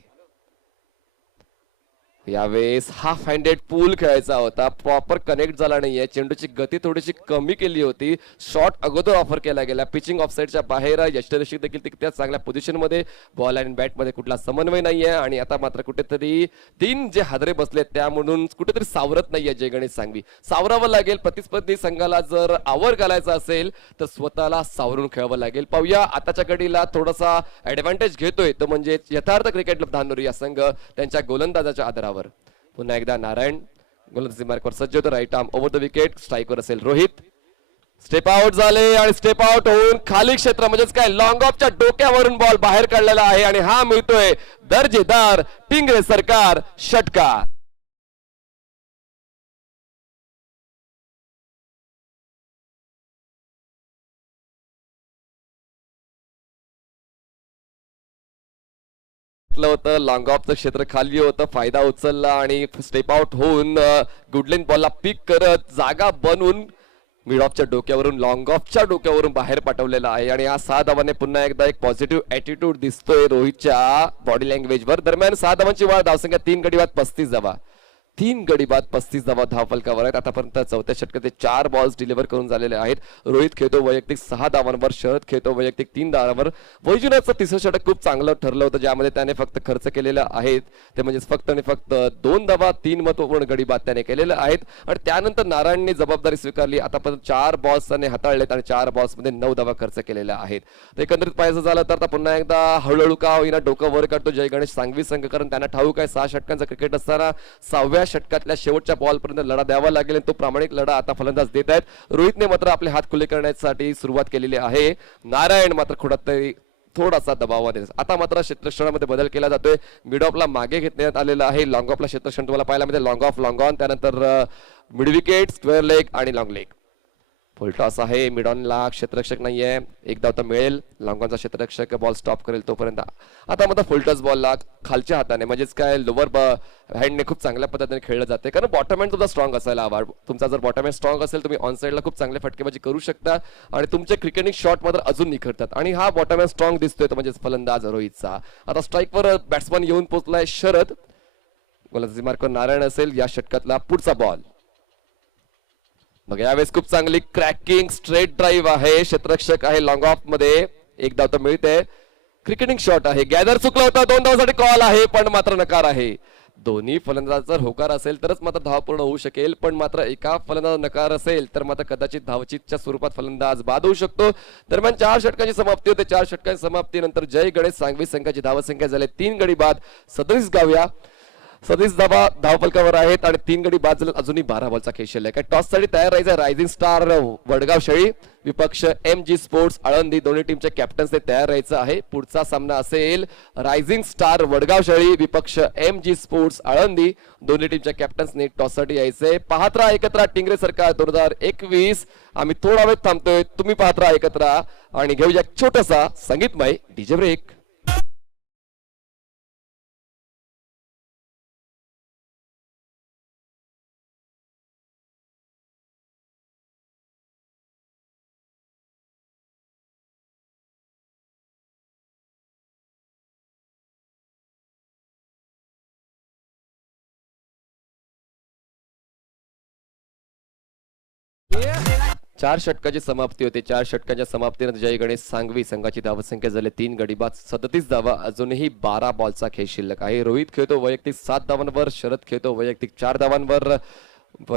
यावेळेस हाफ हँडेड पूल खेळायचा होता, प्रॉपर कनेक्ट झाला नाहीये, चेंडूची गती थोडीशी कमी केली होती, शॉट अगोदर ऑफर केला गेला, पिचिंग ऑफसाईडच्या बाहेर, यष्टरक्षक देखील तितक्याच चांगल्या पोझिशन मध्ये, बॉल आणि बॅट मध्ये कुठला समन्वय नाहीये आणि आता मात्र कुठेतरी तीन जे हादरे बसलेत त्या म्हणून कुठेतरी सावरत नाहीये जय गणेश सांगवी. सावरावं लागेल, प्रतिस्पर्धी संघाला जर आवर घालायचा असेल तर स्वतःला सावरून खेळावं लागेल. पाहूया आताच्या घडीला थोडासा ऍडव्हान्टेज घेतोय तो म्हणजे यथार्थ क्रिकेट धानोरी या संघ त्यांच्या गोलंदाजाच्या आधारावर. पुन्हा एकदा नारायण गोलंदाजी मार्कवर सज्ज होतो, right arm over the wicket, स्ट्राईकवर असेल रोहित, स्टेप आउट झाले आणि स्टेप आउट होऊन खाली क्षेत्र म्हणजेच काय लॉंग ऑफच्या डोक्यावरून बॉल बाहेर काढलेला आहे आणि हा मिळतोय दर्जेदार टिंगरे सरकार षटकार. होतं लॉंग ऑफचं क्षेत्र खाली होतं, फायदा उचलला आणि स्टेप आउट होऊन गुडलेन बॉलला पिक करत जागा बनवून मिड ऑफच्या डोक्यावरून लॉंग ऑफच्या डोक्यावरून बाहेर पाठवलेला आहे आणि या 6 धावांनी पुन्हा एकदा एक पॉझिटिव्ह ऍटिट्यूड दिसतोय रोहितच्या बॉडी लँग्वेजवर. दरम्यान 6 धावांची वाढ, धावसंख्या 3 गडी बाद 35 धावा, 3 गडी बाद 35 धावा धावफलकावर आहेत. आतापर्यंत चौथ्या षटकात 4 बॉल्स डिलिव्हर करून झालेले आहेत. रोहित खेळतो वैयक्तिक 6 धावांवर, शरद खेळतो वैयक्तिक 3 धावांवर. वैजनाथचं तिसरं षटक खूप चांगलं ठरलं होतं ज्यामध्ये त्याने फक्त खर्च केलेले आहेत ते म्हणजे फक्त आणि फक्त 2 धावा, 3 महत्वपूर्ण गडी बाद त्याने केलेले आहेत आणि त्यानंतर नारायणने जबाबदारी स्वीकारली. आतापर्यंत 4 बॉल्स त्याने हाताळलेत आणि 4 बॉल्स मध्ये 9 धावा खर्च केलेल्या आहेत. तर एकंदरीत पाहायचं झालं तर आता पुन्हा एकदा हळूहळू का होईना डोकं वर काढतो जय गणेश सांगवी संघ, कारण त्यांना ठाऊक आहे 6 षटकांचा क्रिकेट असताना 6व्या षटकातल्या शेवटच्या बॉल पर्यंत लढा द्यावा लागेल. तो प्रामाणिक लढा आता फलंदाज देत आहेत. रोहितने मात्र आपले हात खुले करण्यासाठी सुरुवात केलेली आहे. नारायण मात्र कुठेतरी थोडासा दबावामध्ये. आता मात्र क्षेत्ररक्षणामध्ये बदल केला जातोय, मिड ऑफला मागे घेण्यात आलेला आहे. लॉंग ऑफला क्षेत्ररक्षण तुम्हाला पाहायला मिळते, लॉंग ऑफ लॉंग ऑन, त्यानंतर मिड विकेट, स्क्वेअर लेग आणि लॉंग लेग. फुल टॉस आहे, मिड ऑनला क्षेत्ररक्षक नाहीये, एक धाव तर मिळेल. लॉंग ऑनचा क्षेत्ररक्षक बॉल स्टॉप करेल तोपर्यंत. आता मात्र फुल टॉस बॉलला खालच्या हाताने म्हणजेच काय लोअर हँडने खूप चांगल्या पद्धतीने खेळलं जाते, कारण बॉटम हँड तुमचा स्ट्रॉंग असायला हवा. तुमचा जर बॉटम हँड स्ट्रॉंग असेल तुम्ही ऑन साईडला खूप चांगले फटकेबाजी करू शकता आणि तुमचे क्रिकेटिंग शॉट मात्र अजून निखरतात आणि हा बॉटम हँड स्ट्रॉंग दिसतोय तो म्हणजे फलंदाज रोहितचा. आता स्ट्राईकवर बॅट्समन येऊन पोहोचलाय शरद, गोलंदाजी मार्कवर नारायण असेल. या षटकातला पुढचा बॉल मग यावेळेस खूप चांगली क्रॅकिंग स्ट्रेट ड्राईव्ह आहे, क्षेत्ररक्षक आहे लॉंग ऑफ मध्ये, एक धाव तर मिळते. क्रिकेटिंग शॉट आहे, गॅदर चुकला होता, 2 धावांसाठी कॉल आहे पण मात्र नकार आहे. दोन्ही फलंदाज जर होकार असेल तरच मात्र धाव पूर्ण होऊ शकेल, पण मात्र एका फलंदाज नकार असेल तर मात्र कदाचित धावचीतच्या स्वरूपात फलंदाज बाद होऊ शकतो. दरम्यान 4 षटकांची समाप्ती होते. 4 षटकांची समाप्तीनंतर जय गणेश सांगवी संघाची धावसंख्या झाली 3 गडी बाद 37 गाव्या, 37 धावा धावफलकावर आहेत आणि 3 गडी बाद झाले. अजूनही 12 बॉलचा खेळ शिल्लक आहे. टॉस साठी तयार राहायचं. रायझिंग स्टार वडगाव शेळी विपक्ष MG स्पोर्ट्स आळंदी, दोन्ही टीमच्या कॅप्टन्सने तयार राहायचं आहे. पुढचा सामना असेल रायझिंग स्टार वडगाव शेळी विपक्ष MG स्पोर्ट्स आळंदी, दोन्ही टीमच्या कॅप्टन्सने टॉस साठी यायचंय. पाहत राहा एकत्र टिंगरे सरकार 2021. आम्ही थोडा वेळ थांबतोय, तुम्ही पाहत राहा एकत्र आणि घेऊया छोटासा संगीतमय डीजे ब्रेक. चार षटकाची समाप्ती होते. 4 षटकांच्या समाप्तीनंतर जय गणेश सांगवी संघाची धावसंख्या झाली 3 गडी बाद 37 धावा, अजूनही 12 बॉलचा खेळ शिल्लक आहे. रोहित खेळतो वैयक्तिक 7 धावांवर, शरद खेळतो वैयक्तिक 4 धावांवर,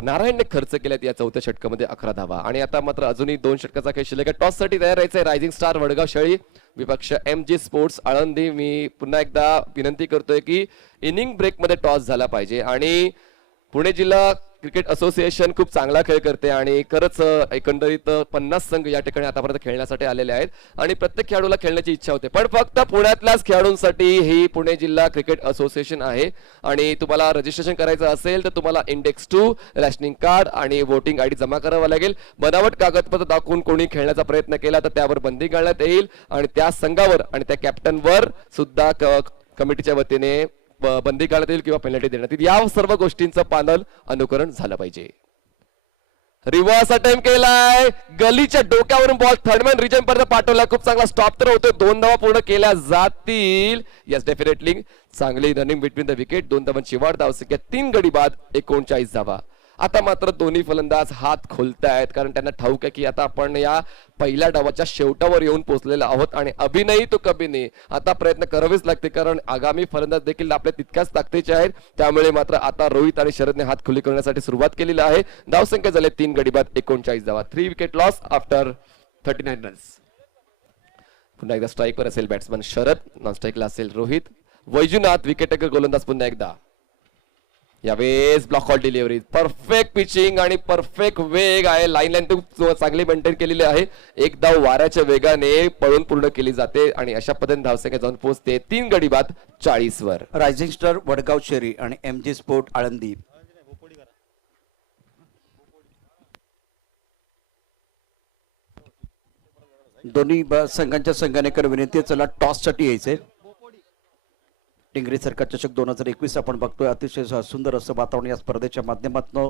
नारायणने खर्च केल्यात या 4थ्या षटकामध्ये 11 धावा आणि आता मात्र अजूनही 2 षटकाचा खेळ शिल्लक आहे. टॉस साठी तयार राहायचंय. रायझिंग स्टार वडगाव शेळी विपक्ष MG स्पोर्ट्स आळंदी. मी पुन्हा एकदा विनंती करतोय की इनिंग ब्रेक मध्ये टॉस झाला पाहिजे आणि पुणे जिल्हा क्रिकेट असोसिएशन खूप चांगला खेळ करते आणि खरंच एकंदरीत 50 संघ या ठिकाणी आतापर्यंत खेळण्यासाठी आलेले आहेत आणि प्रत्येक खेळाडूला खेळण्याची इच्छा होते, पण फक्त पुण्यातल्याच खेळाडूंसाठी ही पुणे जिल्हा क्रिकेट असोसिएशन आहे आणि तुम्हाला रजिस्ट्रेशन करायचं असेल तर तुम्हाला इंडेक्स 2 रॅशनिंग कार्ड आणि वोटिंग ID जमा करावा लागेल. बनावट कागदपत्र दाखवून कोणी खेळण्याचा प्रयत्न केला तर त्यावर बंदी घालण्यात येईल आणि त्या संघावर आणि त्या कॅप्टनवर सुद्धा कमिटीच्या वतीने बंदी घालण्यात येईल किंवा पेनल्टी देण्यात येईल. या सर्व गोष्टींचं पालन अनुकरण झालं पाहिजे. रिव्हर्स अटेम्प्ट केलाय, गलीच्या डोक्यावरून बॉल थर्डमॅन रिजन पर्यंत पाठवला. खूप चांगला स्टॉप तर होतोय, 2 धावा पूर्ण केल्या जातील. यस डेफिनेटली चांगली रनिंग बिटवीन द विकेट. 2 धावांची वाढ, धावसंख्या 3 गडी बाद 39 धावा. आता मात्र दोन्ही फलंदाज हात खोलतायत, कारण त्यांना ठाऊक आहे की आता आपण या पहिल्या डावाच्या शेवटावर येऊन पोहोचलेलो आहोत आणि अभि नाही तो कभी नाही. आता प्रयत्न करावेच लागते, कारण आगामी फलंदाज देखील आपल्या तितक्याच ताकदीचे आहेत. त्यामुळे मात्र आता रोहित आणि शरदने हात खुली करण्यासाठी सुरुवात केलेली आहे. धावसंख्या झाले 3 गडी बाद 39 धावा. 3 विकेट लॉस आफ्टर 39 रन्स. पुन्हा एकदा स्ट्राईकवर असेल बॅट्समन शरद, नॉन स्ट्राईकला असेल रोहित. वैजूनाथ विकेट टेकर गोलंदाज पुन्हा एकदा. यावेळेस block hall delivery, perfect pitching आणि परफेक्ट वेग आहे. लाईन चांगली मेंटेन केलेली आहे. एक धाव वाऱ्याच्या वेगाने पळून पूर्ण केली जाते आणि अशा पद्धतीने धावसंख्या जाऊन पोहोचते 3 गडी बाद 40 वर. रायझिंग स्टार वडगाव शेरी आणि MG स्पोर्ट आळंदी दोन्ही संघांच्या संघाने विनंती आहे, चला टॉस साठी यायचे. टिंगरी सरकार चषक 2021 आपण बघतोय. अतिशय सुंदर असं वातावरण या स्पर्धेच्या माध्यमातून.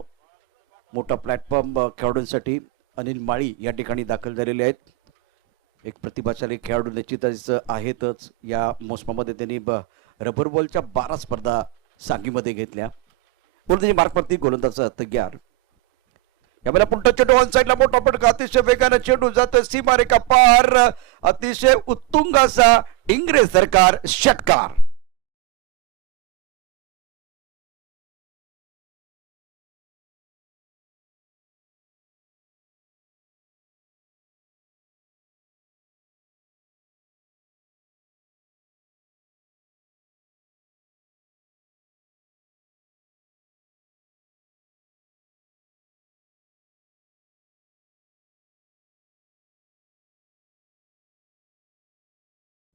मोठा प्लॅटफॉर्म खेळाडूंसाठी. अनिल माळी या ठिकाणी दाखल झालेले आहेत. एक प्रतिभाशाली खेळाडू निश्चितच आहेतच. या मोसमामध्ये त्यांनी रबर बॉलच्या 12 स्पर्धा सांगीमध्ये घेतल्या. पुढे मार्कवरती गोलंदाज तयार. यावेळेला पुन्हा चेंडू ऑन साईडला मोठा फटका, अतिशय वेगाने चेंडू जातोय सीमारेखा पार. अतिशय उत्तुंग असा टिंगरे सरकार षटकार.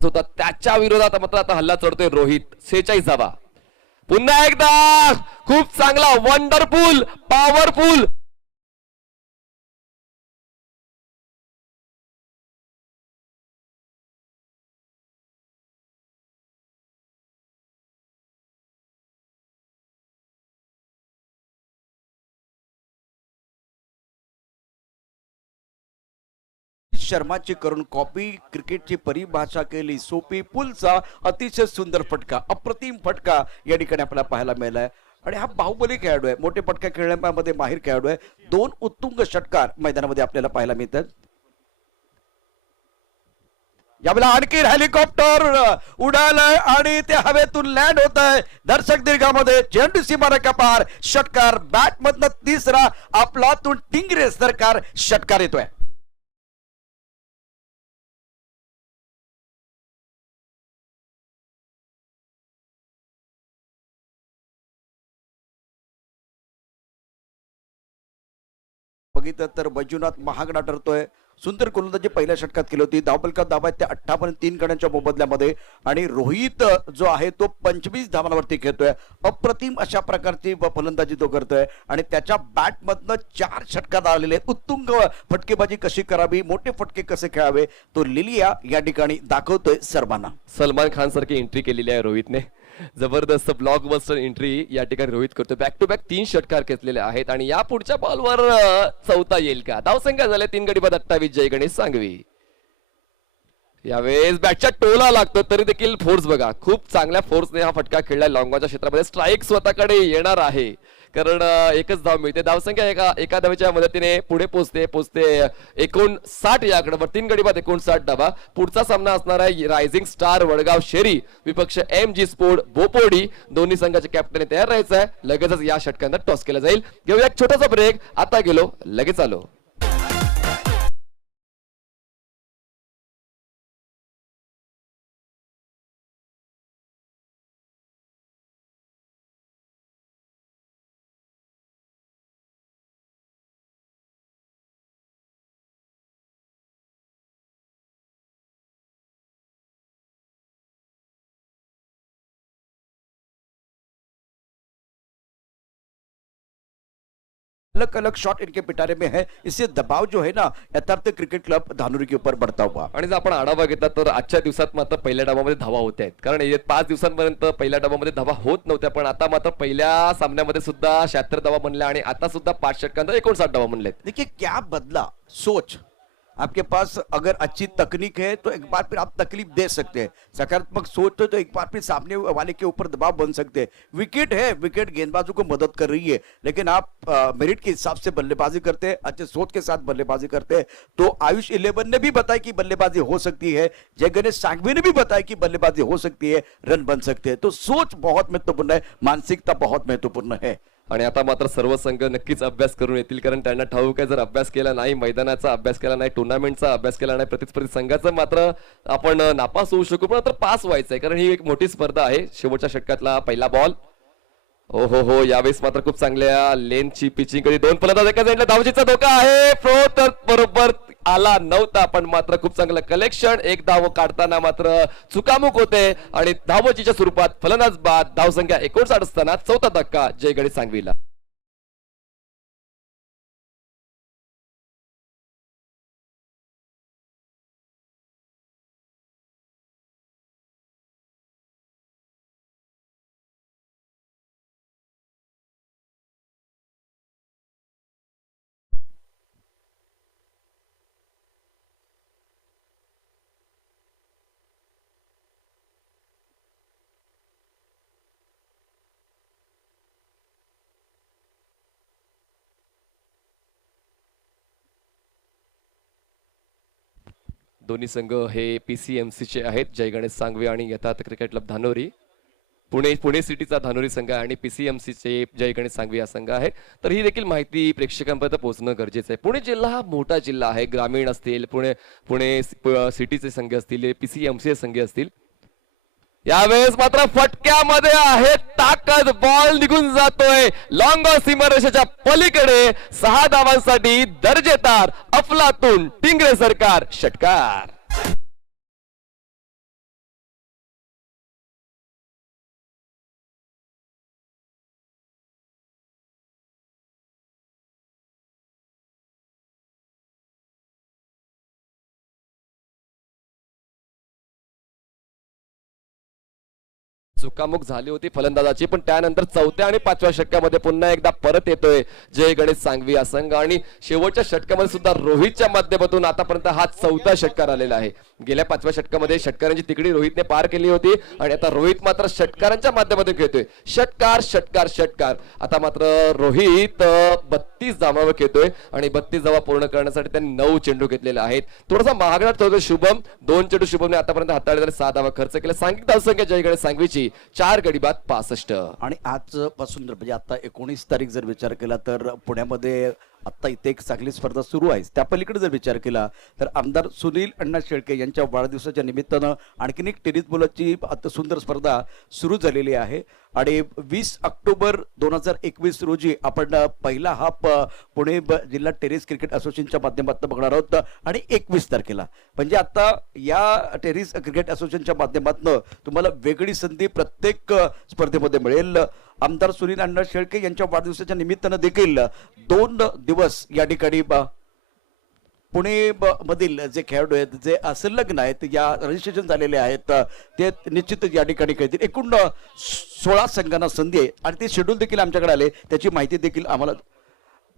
होता त्याच्या विरोधात मात्र आता हल्ला चढतोय रोहित. 46 धावा. पुन्हा एकदा खूप चांगला वंडरफुल पॉवरफुल शर्माची करून कॉपी क्रिकेटची परिभाषा केली. सोपी पुलचा अतिशय सुंदर फटका, अप्रतिम फटका या ठिकाणी आपल्याला पाहायला मिळालाय. आणि हा बाहुबली खेळाडू आहे, मोठे फटका खेळण्यामध्ये माहिर खेळाडू आहे. 2 उत्तुंग षटकार मैदानामध्ये आपल्याला पाहायला मिळतात. यावेळेला आणखी हेलिकॉप्टर उडालय आणि ते हवेतून लँड होत आहे. दर्शक दीर्घामध्ये चेंडू सीमारेखा पार. षटकार बॅट मधनं तिसरा आपलातून टिंगरे सरकार षटकार येतोय. बघितलं तर वैजूनाथ महागडा ठरतोय. सुंदर गोलंदाजी पहिल्या षटकात केली होती. धावफलकात धावा आहेत त्या 58 3 गड्यांच्या मोबदल्यामध्ये. आणि रोहित जो आहे तो 25 धावांवरती खेळतोय. अप्रतिम अशा प्रकारची फलंदाजी तो करतोय आणि त्याच्या बॅटमधनं 4 षटकात आलेले. उत्तुंग फटकेबाजी कशी करावी, मोठे फटके कसे खेळावे, तो लिलिया या ठिकाणी दाखवतोय सर्वांना. सलमान खान सारखी एंट्री केलेली आहे रोहितने. जबरदस्त ब्लॉकबस्टर एंट्री या ठिकाणी रोहित करतो. बॅक टू बॅक 3 षटकार घेतलेले आहेत आणि या पुढच्या बॉलवर चौथा येईल का. धावसंख्या झाल्या 3 गडी बाद 28. जय गणेश सांगवी. यावेळेस बॅटच्या टोला लागतो तरी देखील फोर्स बघा, खूप चांगल्या फोर्सने हा फटका खेळलाय. लॉंगॉनच्या क्षेत्रामध्ये स्ट्राईक स्वतःकडे येणार आहे, कारण एकच धाव मिळते. धावसंख्या एका धावेच्या मदतीने पुढे पोहोचते 59 या आकड्यावर. 3 गडी बाद 59 धावा. पुढचा सामना असणार आहे रायझिंग स्टार वडगाव शेरी विपक्ष MG स्पोर्ट बोपोडी. दोन्ही संघाचे कॅप्टन तयार राहायचं आहे. लगेचच या षटकांना टॉस केला जाईल. घेऊया एक छोटासा ब्रेक. आता गेलो लगेच आलो. अलग अलग शॉट इनके पिटारे में है, इससे दबाव जो है ना यथार्थ क्रिकेट क्लब धानुरी के ऊपर बढ़ता हुआ। आणि जर आपण आढावा घेतला तर आजच्या दिवसात मात्र पहिल्या डावामध्ये धावा होत आहेत, कारण येत 5 दिवसांपर्यंत पहिल्या डावामध्ये धावा होत नव्हत्या, पण आता मात्र पहिल्या सामन्यामध्ये सुद्धा 76 धावा बनल्या आणि आता सुद्धा 5 षटकांत 59 धावा बनल्यात। देखिए क्या बदला, सोच। आपके पास अगर अच्छी तकनीक है तो एक बार फिर आप तकलीफ दे सकते हैं, सकारात्मक सोच तो एक बार फिर सामने वाले के ऊपर दबाव बन सकते हैं। विकेट है, विकेट गेंदबाजों को मदद कर रही है, लेकिन आप मेरिट के हिसाब से बल्लेबाजी करते हैं, अच्छे सोच के साथ बल्लेबाजी करते हैं, तो आयुष 11 ने भी बताया कि बल्लेबाजी हो सकती है, जय गणेश सांघवी ने भी बताया कि बल्लेबाजी हो सकती है, रन बन सकते हैं। तो सोच बहुत महत्वपूर्ण है, मानसिकता बहुत महत्वपूर्ण है। आणि आता मात्र सर्व संघ नक्कीच अभ्यास करून येतील, कारण त्यांना ठाऊक आहे जर अभ्यास केला नाही, मैदानाचा अभ्यास केला नाही, टुर्नामेंटचा अभ्यास केला नाही, प्रतिस्पर्धी संघाचं मात्र आपण नापास होऊ शकू, पण तर पास व्हायचं आहे, कारण ही एक मोठी स्पर्धा आहे। शेवटच्या षटकातला पहिला बॉल, ओ हो यावेळेस मात्र खूप चांगल्या लेनची पिचिंग कधी, दोन फलंदाज एका साईडला, धावचीचा धोका आहे, फ्लो तर बरोबर आला नव्हता, पण मात्र खूप चांगलं कलेक्शन, एक धाव काढताना मात्र चुकामुक होते आणि धावचीच्या स्वरूपात फलंदाज बाद, धावसंख्या 59 असताना चौथा धक्का जय गणेश सांगवीला। दोन्ही संघ हे PCMC चे आहेत, जय गणेश सांगवी आणि यथार्थ क्रिकेट क्लब धानोरी। पुणे सिटीचा धानोरी संघ आहे आणि PCMC चे जय गणेश सांगवी हा संघ आहे। तर ही देखील माहिती प्रेक्षकांपर्यंत पोहोचणं गरजेचं आहे। पुणे जिल्हा हा मोठा जिल्हा आहे, ग्रामीण असतील, पुणे सिटीचे संघ असतील, PCMC संघ असतील। यावेळेस मात्र फटक्यामध्ये आहे ताकद, बॉल निघून जातोय लॉंग ऑफ सीमारेषेच्या पलीकडे, 6 धावांसाठी दर्जेदार अफलातून टिंगरे सरकार षटकार। चुकामुक झाली होती फलंदाजाची, पण त्यानंतर चौथ्या आणि 5व्या षटकामध्ये पुन्हा एकदा परत येतोय जय गणेश सांगवी हा संघ, आणि शेवटच्या षटकामध्ये सुद्धा रोहितच्या माध्यमातून आतापर्यंत हा चौथा षटकार आलेला आहे। गेल्या 5व्या षटकामध्ये षटकारांची तिकडी रोहितने पार केली होती आणि आता रोहित मात्र षटकारांच्या माध्यमातून खेळतोय, षटकार षटकार षटकार। आता मात्र रोहित 32 धावांवर खेळतोय आणि 32 धावा पूर्ण करण्यासाठी त्यांनी 9 चेंडू घेतलेले आहेत। थोडासा महागडा ठरतोय शुभम, 2 चेंडू शुभमने आतापर्यंत हाताळले, 6 धावा खर्च केला। सांघिक धावसंख्या जय गणेश सांगवीची 4 गडी बाद 65। आणि आजपासून म्हणजे आता 19 तारीख जर विचार केला तर पुण्यामध्ये आता इथे एक चांगली स्पर्धा सुरू आहे। त्या पलीकडे जर विचार केला तर आमदार सुनील अण्णा शेळके यांच्या वाढदिवसाच्या निमित्तानं आणखीन एक टेनिस बॉलची अति सुंदर स्पर्धा सुरू झालेली आहे आणि 20 ऑक्टोबर 2021 रोजी आपण पहिला हाफ पुणे जिल्हा टेनिस क्रिकेट असोसिएशनच्या माध्यमातून बघणार आहोत आणि 21 तारखेला म्हणजे आता या टेनिस क्रिकेट असोसिएशनच्या माध्यमातून तुम्हाला वेगळी संधी प्रत्येक स्पर्धेमध्ये मिळेल। आमदार सुनील अण्णा शेळके यांच्या वाढदिवसाच्या निमित्तानं देखील 2 दिवस या ठिकाणी पुणे मधील जे खेळाडू आहेत, जे संलग्न आहेत, या रजिस्ट्रेशन झालेले आहेत, ते निश्चितच या ठिकाणी खेळतील। एकूण 16 संघांना संधी आहे आणि ते शेड्यूल देखील आमच्याकडे आले, त्याची माहिती देखील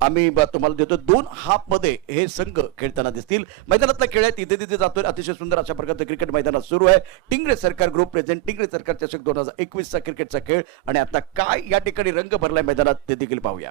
आम्ही तुम्हाला देतो। 2 हाफ मध्ये हे संघ खेळताना दिसतील। मैदानातला खेळ आहे तिथे तिथे जातोय, अतिशय सुंदर अशा प्रकारचं क्रिकेट मैदानात सुरू आहे। टिंगरे सरकार ग्रुप प्रेझेंट टिंगरे सरकार चषक 2021 चा क्रिकेटचा खेळ आणि आता काय या ठिकाणी रंग भरलाय मैदानात ते देखील पाहूया।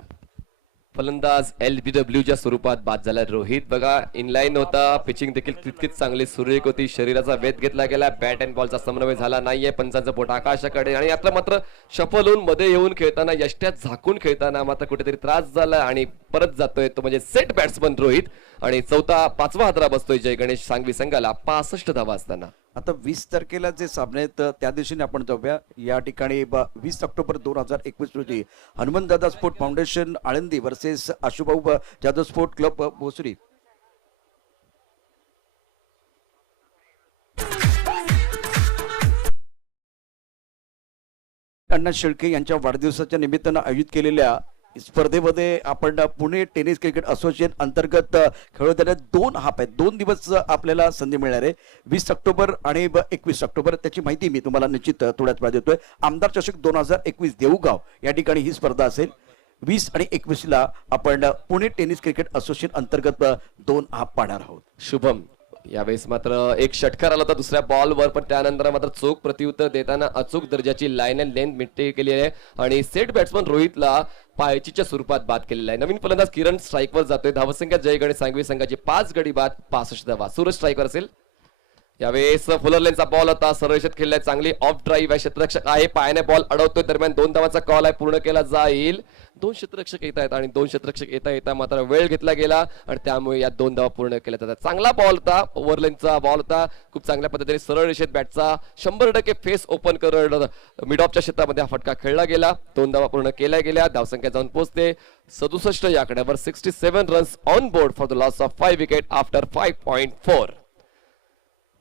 फलंदाज LBW च्या स्वरूपात बाद झाला रोहित, बघा इनलाईन होता, पिचिंग देखील तितकीच चांगली सुरेख होती, शरीराचा वेध घेतला गेला, बॅट अँड बॉलचा समन्वय झाला नाहीये, पंचांचं बोट आकाशाकडे आणि यातलं मात्र शफल होऊन मध्ये येऊन खेळताना, यष्ट्यात झाकून खेळताना मात्र कुठेतरी त्रास झाला आणि परत जातोय तो म्हणजे सेट बॅट्समन रोहित आणि 5वा हादरा बसतोय जय गणेश सांगवी संघाला 65 धावा असताना। आता 20 तारखेला जे सामने आहेत त्या दिवशी आपण जाऊया। या ठिकाणी 20 ऑक्टोबर 2021 रोजी Hanumantdada sport foundation Alandi versus Ashubhau Jadhav sport club Bhosari. Anna Shelke यांच्या वाढदिवसाच्या निमित्तानं आयोजित केलेल्या स्पर्धेमध्ये आपण पुणे टेनिस क्रिकेट असोसिएशन अंतर्गत खेळवताना 2 हाफ आहेत, 2 दिवस आपल्याला संधी मिळणार आहे. 20 ऑक्टोबर आणि 21 ऑक्टोबर. त्याची माहिती मी तुम्हाला निश्चित थोड्याच वेळात देतोय. आमदार चषक 2021 देऊगाव या ठिकाणी ही स्पर्धा असेल. 20 आणि 21ला आपण पुणे टेनिस क्रिकेट असोसिएशन अंतर्गत 2 हाफ पाहणार आहोत. शुभम, यावेळेस मात्र एक षटकार आला होता दुसऱ्या बॉलवर, पण त्यानंतर मात्र चोख प्रत्युत्तर देताना अचूक दर्जाची लाईन अँड लेंथ मेंटेन केली आहे आणि सेट बॅट्समन रोहितला पायचीच्या स्वरूपात बाद केलेला आहे. नवीन फलंदाज किरण स्ट्राईकवर जातोय. धावसंख्या जय गणेश सांगवी संघाची 5 गडी बाद 65 धावा. सूरज स्ट्राईकवर असेल. यावेळेस फुलरलेनचा बॉल होता, सरळ खेळलाय, चांगली ऑफ ड्राईव्ह आहे, क्षेत्ररक्षक आहे, पायाने बॉल अडवतोय, दरम्यान 2 धावांचा कॉल आहे, पूर्ण केला जाईल. 2 क्षेत्ररक्षक येत आहेत आणि 2 क्षेत्ररक्षक येता मात्र वेळ घेतला गेला आणि त्यामुळे या 2 धावा पूर्ण केल्या जातात. चांगला बॉल होता, ओव्हरलेनचा बॉल होता, खूप चांगल्या पद्धतीने सरळ रेषेत बॅटचा 100% फेस ओपन करत मिड ऑफच्या क्षेत्रामध्ये हा फटका खेळला गेला. 2 धावा पूर्ण केल्या गेल्या. धावसंख्या जाऊन पोहोचते 67 या आकड्यावर. 67 runs on board for the loss of 5 wicket after 5.4.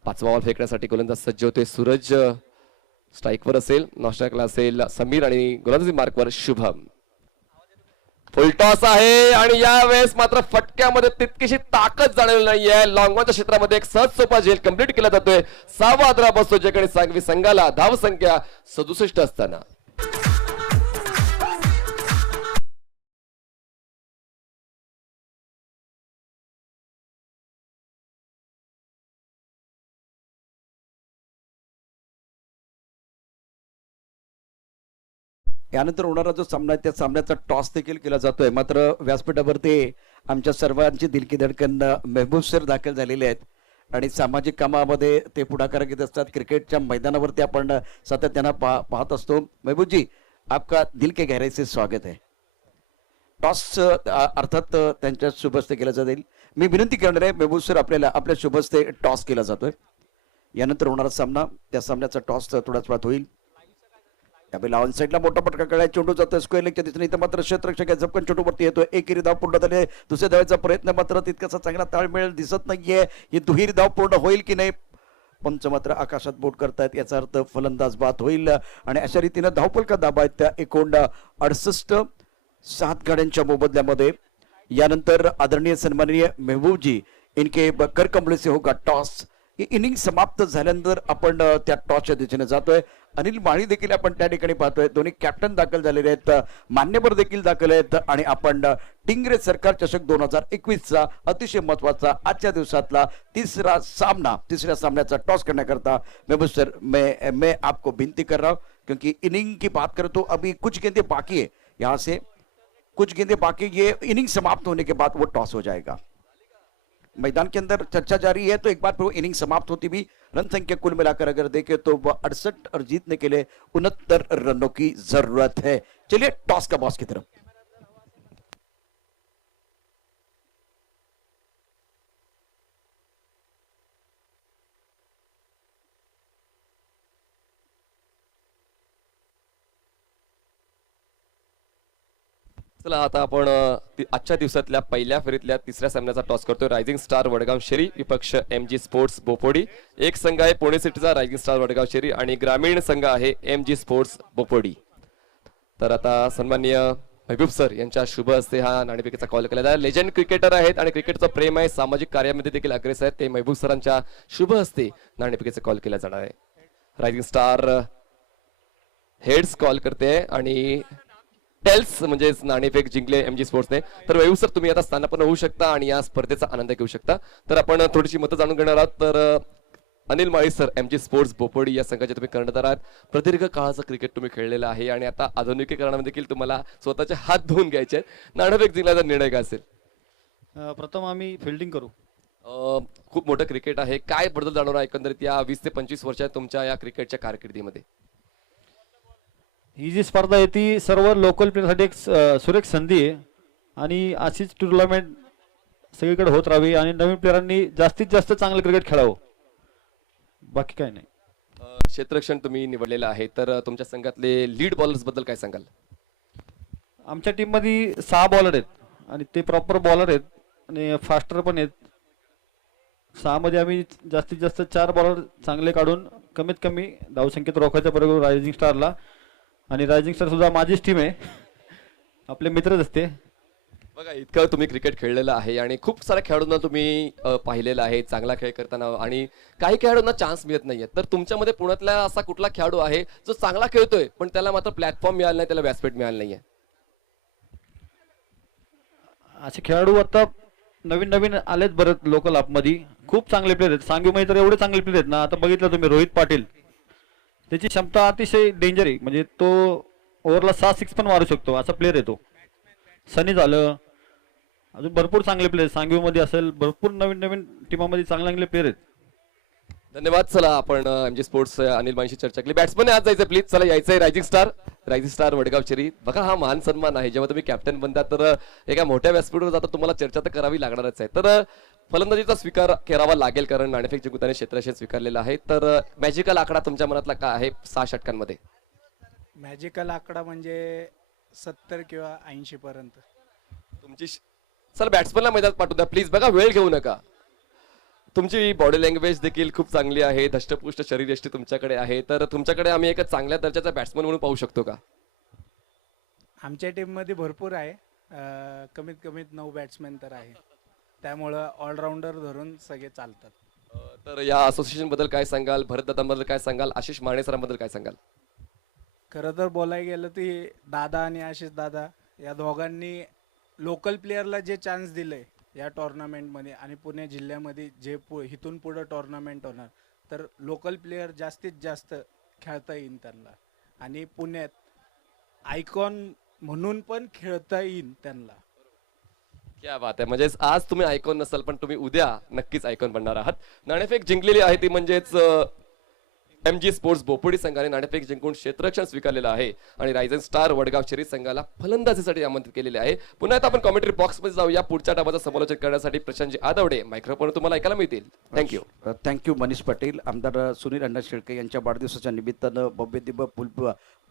5वा बॉल फेकण्यासाठी गोलंदाज सज्ज होते. सूरज स्ट्राईकवर असेल, नॉस्ट्राईकला असेल समीर आणि गोलंदाजी मार्कवर शुभम. फुलटॉस आहे आणि यावेळेस मात्र फटक्यामध्ये तितकीशी ताकद जाणवली नाहीये. लॉंगॉनच्या क्षेत्रामध्ये एक सहज सोपा झेल कंप्लीट केला जातोय. 6वा आदरा बसतो ज्याकडे सांगवी संघाला धावसंख्या 67 असताना. यानंतर होणारा जो सामना आहे त्या सामन्याचा टॉस देखील केला जातोय. मात्र व्यासपीठावरती आमच्या सर्वांची दिलकी धडकन मेहबूब सर दाखल झालेले आहेत आणि सामाजिक कामामध्ये ते पुढाकार घेत असतात. क्रिकेटच्या मैदानावरती आपण सातत्यानं पाहत असतो. मेहबूब जी, आपका दिल के गहराई से स्वागत है. टॉस अर्थात त्यांच्या शुभ हस्ते केला जाईल. मी विनंती करणार आहे मेहबूब सर, आपल्याला आपल्या शुभ हस्ते टॉस केला जातोय. यानंतर होणारा सामना, त्या सामन्याचा टॉस थोड्याच वेळात होईल. त्यावेळेला ऑन साईडला मोठा फटका खेळायला, चेंडू जातोय स्क्वेअर लेगच्या दिशेने. इथं मात्र क्षेत्ररक्षक झपकन चेंडूवरती येतोय. एकेरी धाव पूर्ण झाली. दुसऱ्या धावेचा प्रयत्न मात्र तितकासा चांगला ताळमेळ दिसत नाहीये. ही दुहेरी धाव पूर्ण होईल की नाही. पंच मात्र आकाशात बोट करतायत, याचा अर्थ फलंदाज बाद होईल आणि अशा रीतीनं धावफलका दाबा आहेत त्या एकूण 68 7 गाड्यांच्या मोबदल्यामध्ये. यानंतर आदरणीय सन्माननीय मेहबूबजी इनके कर कमळे से होगा टॉस. ही इनिंग समाप्त झाल्यानंतर आपण त्या टॉसच्या दिशेने जातोय. अनिल माळी देखील आपण त्या ठिकाणी पाहतोय. दोन्ही कॅप्टन दाखल झालेले आहेत, मान्यवर देखील दाखल आहेत आणि आपण टिंगरे सरकार चषक 2021चा अतिशय महत्वाचा आजच्या दिवसातला तिसरा सामना, तिसऱ्या सामन्याचा टॉस करण्याकरता मेहबूब सर मैं आपको विनती कर रहा हूं, क्योंकि इनिंग की बात करें तो अभी कुछ गेंदें बाकी है. यहाँ से कुछ गेंदें बाकी, ये इनिंग समाप्त होने के बाद वो टॉस हो जाएगा. मैदान के अंदर चर्चा जारी है, तो एक बार फिर वो इनिंग समाप्त होती भी रन संख्या कुल मिलाकर अगर देखें तो वह 68 और जीतने के लिए 69 रनों की जरूरत है. चलिए टॉस का बॉस की तरफ. चला आता आपण आजच्या दिवसातल्या पहिल्या फेरीतल्या तिसऱ्या सामन्याचा टॉस करतोय. रायझिंग स्टार वडगाव शेरी विपक्ष MG स्पोर्ट्स बोपोडी. एक संघ आहे पुणे सिटीचा रायझिंग स्टार वडगाव शेरी आणि ग्रामीण संघ आहे MG स्पोर्ट्स बोपोडी. तर आता सन्माननीय महबूब सर यांच्या शुभ हस्ते हा नाणेफेकीचा कॉल केला जाईल. लेजंड क्रिकेटर आहेत आणि क्रिकेटचं प्रेम आहे, सामाजिक कार्यामध्ये देखील अग्रेसर आहेत. ते महबूब सरांच्या शुभ हस्ते नाणेफेकीचा कॉल केला जाणार आहे. रायझिंग स्टार हेड्स कॉल करते आणि टेल्स म्हणजे नाणेफेक जिंकले MG स्पोर्ट्सने. तर महबूब सर, तुम्ही आता स्थानापन्न होऊ शकता आणि या स्पर्धेचा आनंद घेऊ शकता. तर आपण थोडीशी मतं जाणून घेणार आहोत. तर अनिल माळी सर, MG स्पोर्ट्स बोपोडी या संघाचे तुम्ही कर्णधार आहात. प्रदीर्घ काळाचं क्रिकेट तुम्ही खेळलेलं आहे आणि आता आधुनिकीकरणामध्ये देखील तुम्हाला स्वतःचे हात धुवून घ्यायचे आहेत. नाणेफेक जिंकण्याचा निर्णय काय असेल? प्रथम आम्ही फिल्डिंग करू. खूप मोठं क्रिकेट आहे, काय बदल जाणवणार एकंदरीत या 20 ते 25 वर्षात तुमच्या या क्रिकेटच्या कारकिर्दीमध्ये? ही जी स्पर्धा आहे ती सर्व लोकल प्लेयरसाठी एक सुरेख संधी आहे आणि अशीच टुर्नामेंट सगळीकडे होत राहावी आणि नवीन प्लेयरांनी जास्तीत जास्त चांगलं क्रिकेट खेळावं, बाकी काय नाही. क्षेत्ररक्षण तुम्ही निवडलेलं आहे, तर तुमच्या संघातले लीड बॉलर्स बद्दल काय सांगाल? आमच्या टीम मध्ये 6 बॉलर आहेत आणि ते प्रॉपर बॉलर आहेत आणि फास्टर पण आहेत. 6 मध्ये आम्ही जास्तीत जास्त 4 बॉलर चांगले काढून कमीत कमी धावसंख्येत रोखायचा प्रयोग रायझिंग स्टारला. आणि रायझिंग स्टार सुद्धा माझीच टीम आहे, आपले मित्रच असते. बघा इतकं तुम्ही क्रिकेट खेळलेलं आहे आणि खूप साऱ्या खेळाडूंना तुम्ही पाहिलेलं आहे चांगला खेळ करताना आणि काही खेळाडूंना चान्स मिळत नाहीये. तर तुमच्यामध्ये पुण्यातला असा कुठला खेळाडू आहे जो चांगला खेळतोय पण त्याला मात्र प्लॅटफॉर्म मिळाला नाही, त्याला व्यासपीठ मिळालं नाहीये? असे खेळाडू आता नवीन नवीन आलेत बरेच लोकल मध्ये. खूप चांगले प्लेयर आहेत. सांगवीमध्ये तर एवढे चांगले प्लेयर आहेत ना. आता बघितलं तुम्ही रोहित पाटील, त्याची क्षमता अतिशय डेंजर आहे. म्हणजे तो ओव्हरला 6 पण मारू शकतो असा प्लेयर आहे तो. सनी झालं, अजून भरपूर चांगले प्लेयर सांगवीमध्ये असेल, भरपूर नवीन नवीन टीमामध्ये चांगले चांगले प्लेयर आहेत. धन्यवाद. चला आपण एमजी स्पोर्ट्स अनिल मानशी चर्चा केली. बॅट्समन आज जायचं प्लीज. चला यायचंय रायझिंग स्टार वडगाव शरी. बघा हा मान सन्मान आहे. जेव्हा तुम्ही कॅप्टन बनता तर एका मोठ्या व्यासपीठावर जाता तुम्हाला चर्चा तर करावी लागणारच आहे. तर फलंदाजीचा स्वीकार करावा लागेल कारण नाणेफेक जिंकून क्षेत्रशेत स्वीकारलेला आहे. तर मॅजिकल आकडा तुमच्या मनातला काय आहे 6 षटकांमध्ये? मॅजिकल आकडा म्हणजे 70 किंवा 80 पर्यंत. तुमची चला बॅट्समनला मैदानात पाठवू द्या प्लीज. बघा वेळ घेऊ नका. तुमची बॉडी लँग्वेज देखील खूप चांगली आहे, धष्टपुष्ट शरीरयष्टी तुमच्याकडे आहे. तर तुमच्याकडे आम्ही एक चांगल्या दर्जाचा बॅट्समन म्हणून पाहू शकतो का? आमच्या टीममध्ये भरपूर आहे. कमीत कमीत 9 बॅट्समॅन तर आहे. त्यामुळं ऑलराऊंडर धरून सगळे चालतात. तर या असोसिएशन बद्दल काय सांगाल? भरतदादांबद्दल काय सांगाल? आशिष माने सरांबद्दल काय सांगाल? खरं तर बोलायला गेलं की दादा आणि आशिष दादा या दोघांनी लोकल प्लेअरला जे चान्स दिले या टोर्नामेंटमध्ये आणि पुणे जिल्ह्यामध्ये जे इथून पुढं टोर्नामेंट होणार तर लोकल प्लेअर जास्तीत जास्त खेळता येईल त्यांना आणि पुण्यात आयकॉन म्हणून पण खेळता येईल त्यांना. क्या बात आहे. म्हणजे आज तुम्ही आयकॉन नसाल पण तुम्ही उद्या नक्कीच आयकॉन बनणार आहात. नाणेफेक जिंकलेली आहे ती म्हणजेच एमजी स्पोर्ट्स बोपोडी संघाने नाणेफेक जिंकून क्षेत्ररक्षण स्वीकारलेलं आहे आणि रायझिंग स्टार वडगाव शरी संघाला फलंदाजीसाठी आमंत्रित केलेले आहे. पुन्हा एकदा आपण कॉमेंट्री बॉक्समध्ये जाऊया. पुढच्या डावाचं समालोचन करण्यासाठी प्रशांतजी आदवडे मायक्रोफोन तुम्हाला ऐकायला मिळतील. थँक्यू. थँक्यू मनीष पाटील. आमदार सुनील अण्णा शेळके यांच्या वाढदिवसाच्या निमित्तानं भव्य दिव्य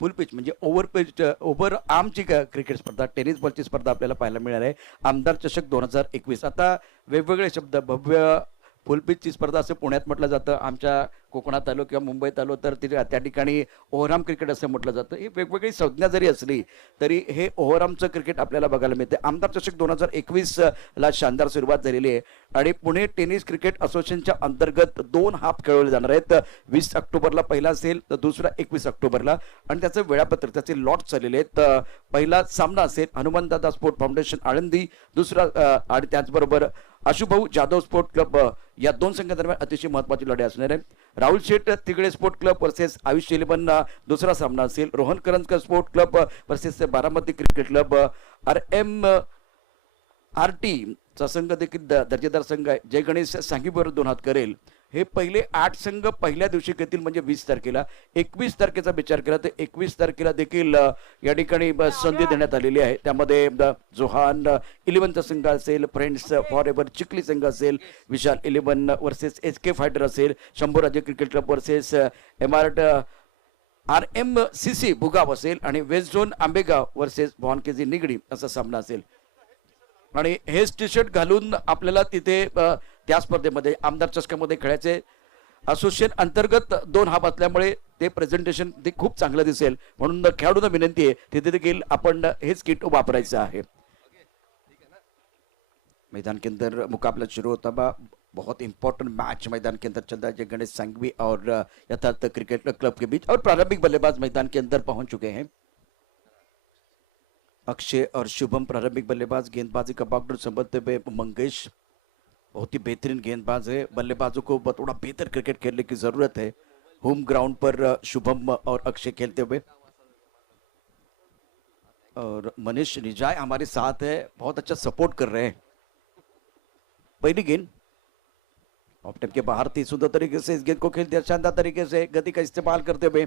फुल पिच म्हणजे ओव्हर आर्मची क्रिकेट स्पर्धा, टेनिस बॉलची स्पर्धा आपल्याला पाहायला मिळाली आहे. आमदार चषक 2021. आता वेगवेगळे शब्द भव्य फुलपिचची स्पर्धा असं पुण्यात म्हटलं जातं. आमच्या कोकणात आलो किंवा मुंबईत आलो तर त्या ठिकाणी ओव्हरआर्म क्रिकेट असं म्हटलं जातं. ही वेगवेगळी संज्ञा जरी असली तरी हे ओव्हरआर्मचं क्रिकेट आपल्याला बघायला मिळते. आमदार चषक 2021ला शानदार सुरुवात झालेली आहे आणि पुणे टेनिस क्रिकेट असोसिएशनच्या अंतर्गत 2 हाफ खेळवले जाणार आहेत. 20 ऑक्टोबरला पहिला असेल तर दुसरा 21 ऑक्टोबरला आणि त्याचं वेळापत्रक त्याचे लॉट चाललेले आहेत. पहिला सामना असेल हनुमानदादा स्पोर्ट फाउंडेशन आळंदी, दुसरा आणि त्याचबरोबर आशुभाऊ जाधव स्पोर्ट क्लब या 2 संघांदरम्यान अतिशय महत्त्वाची लढाई असणार आहे. Rahul Sheth Tigade sport club versus Ayush eleven दुसरा सामना असेल. Rohan Karanjkar sport club versus Baramati cricket club. RMRT चा संघ देखील दर्जेदार संघ आहे. जय गणेश सांगवीबरोबर 2 हात करेल. हे पहिले 8 संघ पहिल्या दिवशी घेतील म्हणजे 20 तारखेला. 21 तारखेचा विचार केला तर 21 तारखेला देखील या ठिकाणी संधी देण्यात आलेली आहे. त्यामध्ये जोहान 11चा संघ असेल, फ्रेंड्स फॉर एव्हर चिखली संघ असेल, विशाल 11 वर्सेस SK फायटर असेल, Shambhuraje cricket club versus RMCC Bhugaon असेल आणि वेस्ट झोन आंबेगाव वर्सेस भवानकेजी निगडी असा सामना असेल. आणि हेच टी शर्ट घालून आपल्याला तिथे त्या स्पर्धेमध्ये आमदार चषकामध्ये खेळायचे. असोसिएशन अंतर्गत 2 हाफ असल्यामुळे ते प्रेझेंटेशन ते खूप चांगलं दिसेल म्हणून खेळाडूंना विनंती आहे तिथे देखील आपण हेच किट वापरायचं आहे. मैदान के अंदर मुकाबला शुरू होता बा. बहुत इंपॉर्टेंट मैच मैदान के अंदर चल रहा है. जय गणेश सांघवी और यथार्थ क्रिकेट क्लब के बीच और प्रारंभिक बल्लेबाज मैदान के अंदर पहुंच चुके हैं. अक्षय और शुभम प्रारंभिक बल्लेबाज. गेंदबाजी का बागडोर संभलते हुए मंगेश बहुत ही बेहतरीन गेंदबाज है. बल्लेबाजों को थोड़ा बेहतर क्रिकेट खेलने की जरूरत है. होम ग्राउंड पर शुभम और अक्षय खेलते हुए और मनीष निजाय हमारे साथ है, बहुत अच्छा सपोर्ट कर रहे हैं. पहली गेंद ऑफ टाइम के बाहर थी. सुंदर तरीके से इस गेंद को खेल दिया, शानदार तरीके से गति का इस्तेमाल करते हुए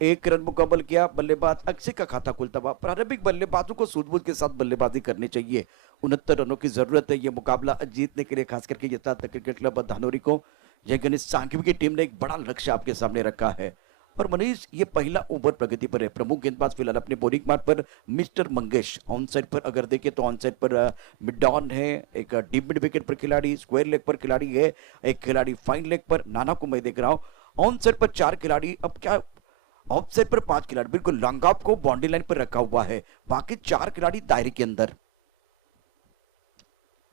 1 रन मुकम्मल किया. बल्लेबाज अक्षय का खाता खुलता हुआ. प्रारंभिक बल्लेबाजों को सूझबूझ के साथ बल्लेबाजी करनी चाहिए. 69 रनों की जरूरत है ये मुकाबला जीतने के लिए, खास करके यथार्थ क्रिकेट क्लब धानोरी को. जय गणेश सांघवी की टीम ने एक बड़ा लक्ष्य आपके सामने रखा है. और मनीष ये पहला ओवर प्रगति पर है. प्रमुख गेंदबाज फिलहाल अपने बॉलिंग मार्ग पर मिस्टर मंगेश. ऑन साइड पर अगर देखें तो ऑन साइड पर मिड ऑन है, एक डीप मिड विकेट पर खिलाड़ी, स्क्वायर लेग पर खिलाड़ी है, एक खिलाड़ी फाइन लेग पर नाना को मैं देख रहा हूँ. ऑन साइड पर 4 खिलाड़ी. अब क्या ऑफ साइड पर 5 खिलाड़ी, बिल्कुल लॉन्ग ऑफ को बाउंड्री लाइन पर रखा हुआ है, बाकी 4 खिलाड़ी दायरे के अंदर।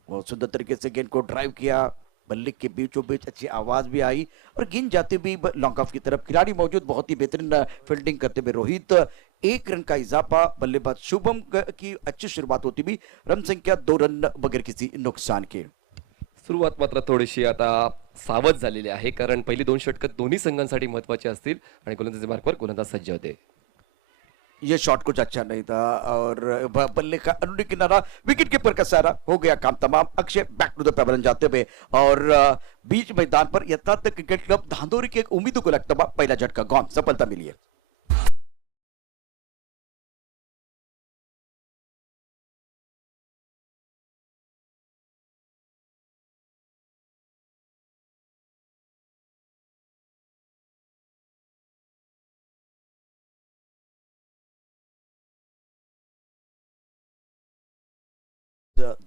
बहुत सुंदर तरीके से गेंद को ड्राइव किया, बल्ले के बीचों बीच अच्छी आवाज भी आई और गेंद जाते भी लॉन्ग ऑफ की तरफ। खिलाड़ी मौजूद, बहुत ही बेहतरीन फील्डिंग करते हुए रोहित, 1 रन का इजाफा। बल्लेबाज शुभम की अच्छी शुरुआत होती भी, रन संख्या 2 रन बगैर किसी नुकसान के। सुरुवात मात्र थोडीशी आता सावध झालेली आहे, कारण पहिली 2 षटकं दोन्ही संघांसाठी महत्वाची असतील आणि गोलंदाजी मार्कवर गोलंदाज सज्ज होते। ये शॉट कुछ अच्छा नहीं था और बल्ले का अंदरूनी किनारा, विकेट कीपर का सारा हो गया काम तमाम। अक्षय बैक टू द पेबलन जाते हुए और बीच मैदान पर यथार्थ क्रिकेट क्लब धांधोरी के एक उम्मीदों को लगता हुआ पहला झटका गॉन, सफलता मिली है।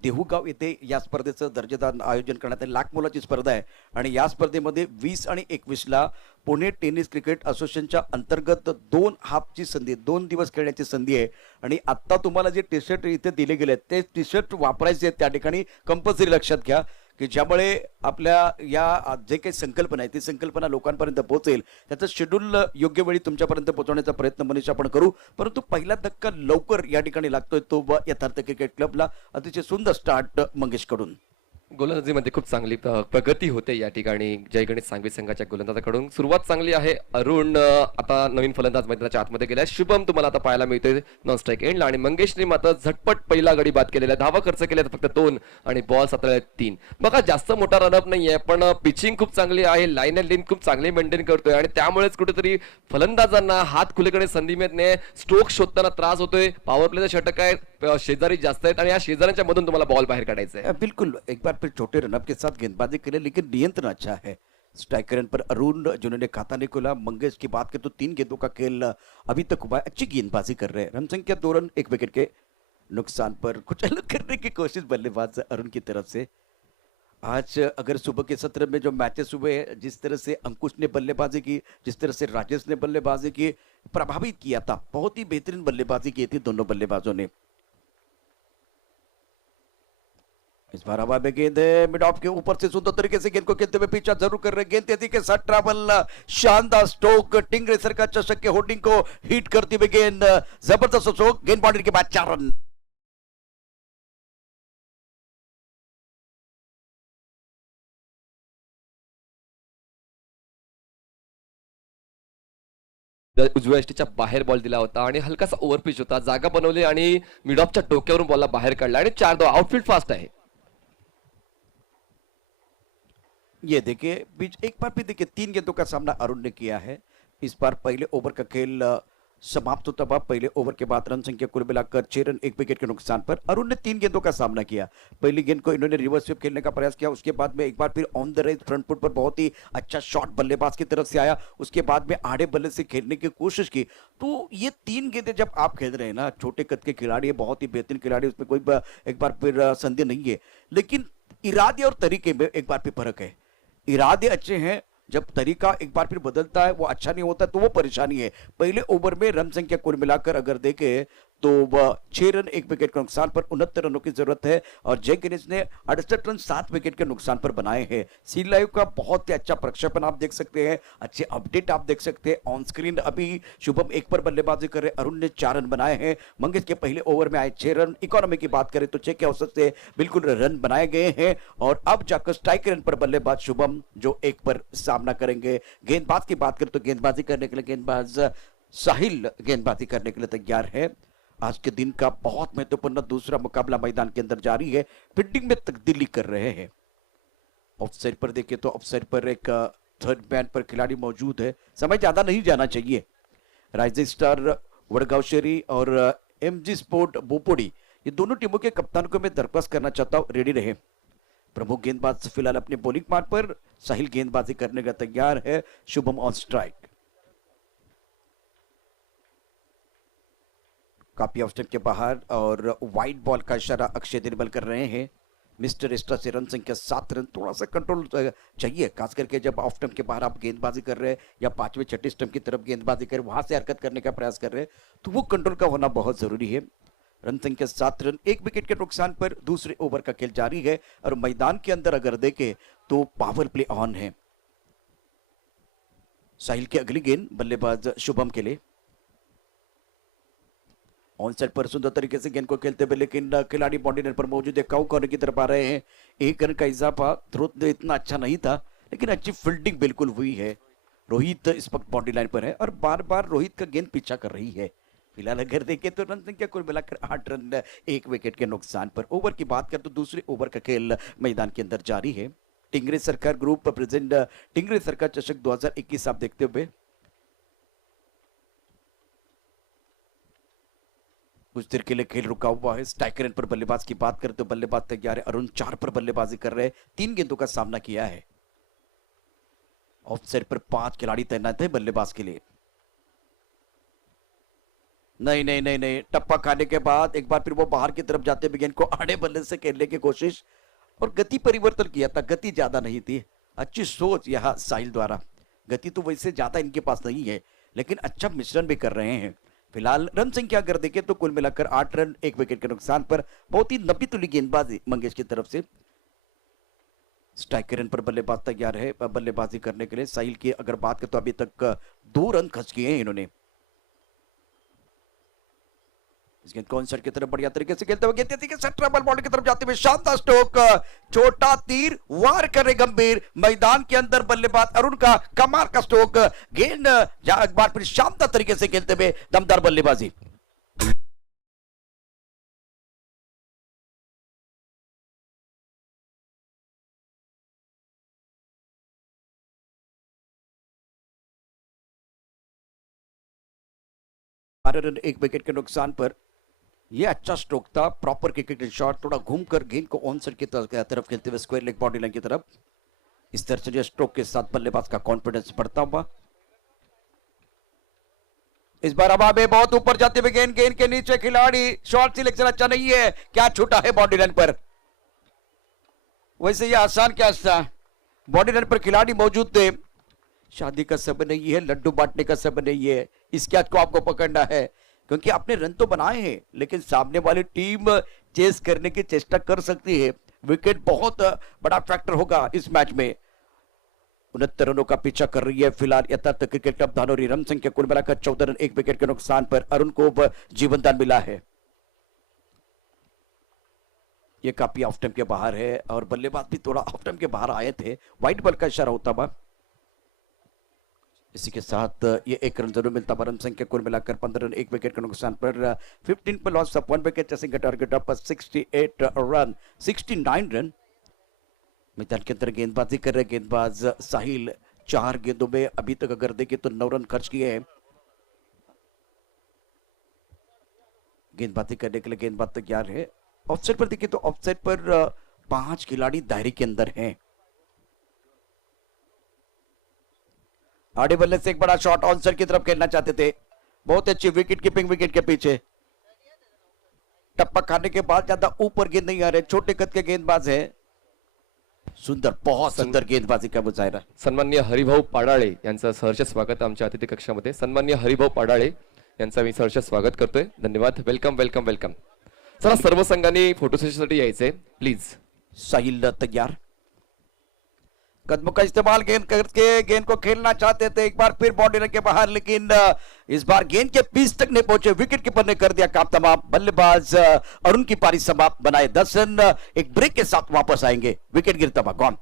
देहूगाव येथे या स्पर्धेचं दर्जेदार आयोजन करण्यात आले, लाख मोलाची स्पर्धा आहे आणि या स्पर्धेमध्ये 20 आणि 21 ला पुणे टेनिस क्रिकेट असोसिएशनच्या अंतर्गत 2 हाफची संधी, 2 दिवस खेळण्याची संधी आहे आणि आता तुम्हाला जे टी शर्ट इथे दिले गेले ते टी शर्ट वापरायचे आहेत त्या ठिकाणी कंपल्सरी लक्षात घ्या की ज्यामुळे आपल्या या जे काही संकल्पना आहे ती संकल्पना लोकांपर्यंत पोहोचेल, त्याचं शेड्यूल योग्य वेळी तुमच्यापर्यंत पोहोचवण्याचा प्रयत्न मनीष आपण करू। परंतु पहिला धक्का लवकर या ठिकाणी लागतोय तो यथार्थ क्रिकेट क्लबला, अतिशय सुंदर स्टार्ट मंगेश कडून। गोलंदाजीमध्ये खूप चांगली प्रगती होते या ठिकाणी जय गणेश सांगवी संघाच्या गोलंदाजाकडून। सुरुवात चांगली आहे। अरुण आता नवीन फलंदाज मैदानाच्या आतमध्ये गेलाय। शुभम तुम्हाला आता पाहायला मिळतोय नॉन स्ट्राईक एंडला आणि मंगेशने मात्र झटपट पहिला गडी बाद केलेला आहे। धावा खर्च केल्या फक्त 2 आणि बॉल 3 बघा, जास्त मोठा रनअप नाहीये पण पिचिंग खूप चांगली आहे, लाईन अँड लेंथ खूप चांगली मेंटेन करतोय आणि त्यामुळेच कुठेतरी फलंदाजांना हात खुलेकडे संधी मिळत नाही, स्ट्रोक शोधताना त्रास होतोय। पॉवर प्लेचं षटक आहे, शेजारी जास्त आहेत आणि या शेजाऱ्यांच्या मधून तुम्हाला बॉल बाहेर काढायचा आहे। बिल्कुल, एक बार फिर छोटे रनअप के साथ गेंदबाजी के लिए, लेकिन नियंत्रण अच्छा है। स्ट्राइकर पर अरुण जिन्होंने खाता नहीं खोला। मंगेश की बात करें तो 3 गेंदों का खेल अभी तक हुआ है, अच्छी गेंदबाजी कर रहे हैं। रन संख्या 2 रन 1 विकेट के नुकसान पर कुछ अलग करने की कोशिश बल्लेबाज अरुण की तरफ से। आज अगर सुबह के सत्र में जो मैचेस हुए, जिस तरह से अंकुश ने बल्लेबाजी की, जिस तरह से राजेश ने बल्लेबाजी की, प्रभावित किया था। बहुत ही बेहतरीन बल्लेबाजी की थी दोनों बल्लेबाजों ने। इस बार हवा में गेंद है, मिड ऑफ के ऊपर से सुंदर तरीके से गेंद को खेलते हुए पीछा जरूर कर रहे हैं। गेंद तेजी के साथ ट्रैवल, शानदार स्ट्रोक, टिंग रेसर का चषक के होर्डिंग को हिट करती हुई गेंद, जबरदस्त स्ट्रोक, गेंद बाउंड्री के बाद 4 रन। उजव्या एसटीच्या बाहेर बॉल दिला होता आणि हलकासा ओव्हर पिच होता, जागा बनवली आणि मिड ऑफच्या डोक्यावरून बॉलला बाहेर काढला आणि 4 धावा। आउटफील्ड फास्ट आहे। ये देखिए बीच एक बार भी देखिए 3 गेंदों का सामना अरुण ने किया है। इस बार पहले ओवर का खेल समाप्त होता हुआ पहले ओवर के बाद रन संख्या कुल मिलाकर 6 रन 1 विकेट के नुकसान पर अरुण ने 3 गेंदों का सामना किया। पहली गेंद को इन्होंने रिवर्स स्वीप खेलने का प्रयास किया, उसके बाद में एक बार फिर on the race front foot पर बहुत ही अच्छा शॉट बल्लेबाज की तरफ से आया, उसके बाद में आड़े बल्ले से खेलने की कोशिश की। तो ये 3 गेंदें जब आप खेल रहे हैं ना, छोटे कद के खिलाड़ी है, बहुत ही बेहतरीन खिलाड़ी, उसमें कोई एक बार फिर संदेह नहीं है, लेकिन इरादे और तरीके में एक बार फिर फर्क है। इरादे अच्छे हैं, जब तरीका एक बार फिर बदलता है वो अच्छा नहीं होता तो वो परेशानी है। पहले ओवर में रन संख्या कुल मिलाकर अगर देखें तो 6 रन 1 विकेट के नुकसान पर 69 रनों की जरूरत है और जय गणेश ने 68 रन 7 विकेट के नुकसान पर बनाए हैं। सी लाइव का बहुत ही अच्छा प्रक्षेपण आप देख सकते हैं, अच्छे अपडेट आप देख सकते हैं। ऑन स्क्रीन अभी शुभम 1 पर बल्लेबाजी कर रहे, अरुण ने 4 रन बनाए हैं। मंगेश के पहले ओवर में आए 6 रन। इकोनॉमी की बात करें तो 6 के औसत से बिल्कुल रन बनाए गए हैं और अब जाकर स्ट्राइक रन पर बल्लेबाज शुभम जो 1 पर सामना करेंगे। गेंदबाज की बात करें तो गेंदबाजी करने के लिए गेंदबाज साहिल गेंदबाजी करने के लिए तैयार है। आज के दिन का बहुत महत्वपूर्ण दूसरा मुकाबला मैदान के अंदर जारी है, फील्डिंग में तब्दीली कर रहे हैं। ऑफसाइड पर देखें तो ऑफसाइड पर एक थर्ड मैन पर खिलाड़ी मौजूद है, समय ज्यादा नहीं जाना चाहिए। राइजिंग स्टार वडगावशेरी और एमजी स्पोर्ट बोपोडी, ये दोनों टीमों के कप्तान को मैं दरख्वास्त करना चाहता हूं, रेडी रहे। प्रमुख गेंदबाज फिलहाल अपने बॉलिंग मार्ग पर, साहिल गेंदबाजी करने का तैयार है, शुभम ऑन स्ट्राइक। काफी ऑफ स्टंप के बाहर और वाइड बॉल का इशारा अक्षय निर्मल कर रहे हैं। मिस्टर एक्स्ट्रा से रन संख्या 7 रन। थोड़ा सा कंट्रोल चाहिए, खास करके जब ऑफ स्टंप के बाहर आप गेंदबाजी कर रहे हैं या 5वें 6ठे स्टंप की तरफ गेंदबाजी कर वहां से हरकत करने का प्रयास कर रहे हैं, तो वो कंट्रोल का होना बहुत जरूरी है। रन संख्या 7 रन, 1 विकेट के नुकसान पर दूसरे ओवर का खेल जारी है। और मैदान के अंदर अगर देखें तो पावर प्ले ऑन है। साहिल की अगली गेंद बल्लेबाज शुभम के लिए। ऑन साइड पर सुंदर तरीके से गेंद को खेलते हुए, लेकिन खिलाड़ी बाउंड्री लाइन पर मौजूद है, काउ कॉर्नर की तरफ आ रहे हैं। 1 रन का इजाफा, थ्रो इतना अच्छा नहीं था लेकिन अच्छी फील्डिंग बिल्कुल हुई है। रोहित इस वक्त बाउंड्री लाइन पर है और बार बार रोहित का गेंद पीछा कर रही है। फिलहाल अगर देखें तो रन संख्या कुल मिलाकर 8 रन 1 विकेट के नुकसान पर। ओवर की बात करें तो दूसरे ओवर का खेल मैदान के अंदर जारी है। टिंगरे सरकार ग्रुप प्रेजेंट टिंगरे सरकार चषक 2021 आप देखते हुए कुछ देर के लिए खेल रुका हुआ है। स्ट्राइकर एंड पर बल्लेबाज की बात करें तो बल्लेबाज तैयार है। अरुण 4 पर बल्लेबाजी कर रहे हैं, 3 गेंदों का सामना किया है। ऑफ साइड पर 5 खिलाड़ी तैनात है बल्लेबाज के लिए। नहीं नहीं नहीं नहीं, टप्पा खाने के बाद एक बार फिर वो बाहर की तरफ जाते हुए गेंद को आड़े बल्ले से खेलने की कोशिश और गति परिवर्तन किया था। गति ज्यादा नहीं थी, अच्छी सोच यहाँ साहिल द्वारा। गति तो वैसे ज्यादा इनके पास नहीं है लेकिन अच्छा मिश्रण भी कर रहे हैं। फिलहाल रन संख्या अगर देखें तो कुल मिलाकर 8 रन 1 विकेट के नुकसान पर। बहुत ही नब्बी तुली गेंदबाजी मंगेश की तरफ से। स्ट्राइकर पर बल्लेबाज तैयार है बल्लेबाजी करने के लिए। साहिल की अगर बात करें तो अभी तक 2 रन खर्च किए हैं इन्होंने। इस गेंद को ऑनसाइड की तरफ बढ़िया तरीके से खेलते हुए गेंद ट्रबल बॉल की तरफ जाते हुए शानदार स्ट्रोक, छोटा तीर वार करे गंभीर। मैदान के अंदर बल्लेबाज अरुण का कमाल का स्ट्रोक, गेंद एक बार फिर शानदार तरीके से खेलते हुए दमदार बल्लेबाजी। रन 1 विकेट के नुकसान पर। यह अच्छा स्ट्रोक था, प्रॉपर क्रिकेट शॉट, थोड़ा घूमकर गेंद को ऑन साइड की तरफ खेलते हुए स्क्वायर लेग बॉडी लाइन की तरफ। इस तरह से स्ट्रोक के साथ बल्लेबाज का कॉन्फिडेंस बढ़ता हुआ। इस बार हवा में बहुत ऊपर जाते हुए गेंद के नीचे खिलाड़ी, शॉट सिलेक्शन अच्छा नहीं है, क्या छूटा है बॉडी लाइन पर। वैसे यह आसान कैच था, बॉडी लाइन पर खिलाड़ी मौजूद थे। शादी का समय नहीं है, लड्डू बांटने का समय नहीं है, इस कैच को आपको पकड़ना है क्योंकि आपने रन तो बनाए हैं लेकिन सामने वाली टीम चेस करने की चेष्टा कर सकती है। विकेट बहुत बड़ा फैक्टर होगा इस मैच में। 69 रनों का पीछा कर रही है फिलहाल यथार्थ क्रिकेट क्लब धानोरी। रन संख्या कुल मिलाकर 14 रन 1 विकेट के नुकसान पर। अरुण को जीवनदान मिला है। ये काफी ऑफ टाइम के बाहर है और बल्लेबाज भी थोड़ा ऑफ टाइम के बाहर आए थे। वाइट बॉल का इशारा होता हुआ। इसी के साथ ये 1 रन जरूर मिलता। रन संख्या कुल मिलाकर 15 रन 1 विकेट के नुकसान पर। 15 पर लॉस ऑफ 1 विकेट, चेसिंग का टारगेट ऑफ 68 रन 69 रन। मैदान के अंदर गेंदबाजी कर रहे गेंदबाज साहिल। 4 गेंदों में अभी तक अगर देखें तो 9 रन खर्च किए हैं। गेंदबाजी करने के लिए गेंदबाज तैयार है। ऑफसाइड पर देखिए तो ऑफसाइड पर 5 खिलाड़ी दायरे के अंदर हैं। आड़े बल्ले से एक बड़ा शॉट ऑन साइड की तरफ खेलना चाहते थे, बहुत अच्छी विकेट कीपिंग विकेट के पीछे। टप्पा खाने के बाद ज्यादा ऊपर गेंद नहीं आ रहे, छोटे कद के गेंदबाज है। सुंदर, बहुत सुंदर गेंदबाजी का मुजाहिरा। सन्माननीय हरिभाऊ पाडाळे यांचं सहर्ष स्वागत आमच्या अतिथी कक्षामध्ये। सन्माननीय हरिभाऊ पाडाळे यांचं मी सहर्ष स्वागत करतोय, धन्यवाद। Welcome welcome welcome. चला सर्व संघांनी फोटो सेशनसाठी यायचंय प्लीज। साहिल तैयार, कदमों का इस्तेमाल गेंद करके गेंद को खेलना चाहते थे, एक बार फिर बॉडी लाइन के बाहर, लेकिन इस बार गेंद के पीस तक नहीं पहुंचे। विकेट कीपर ने कर दिया काम तमाम। बल्लेबाज अरुण की पारी समाप्त, बनाए 10 रन। एक ब्रेक के साथ वापस आएंगे। विकेट गिरता हुआ गॉन।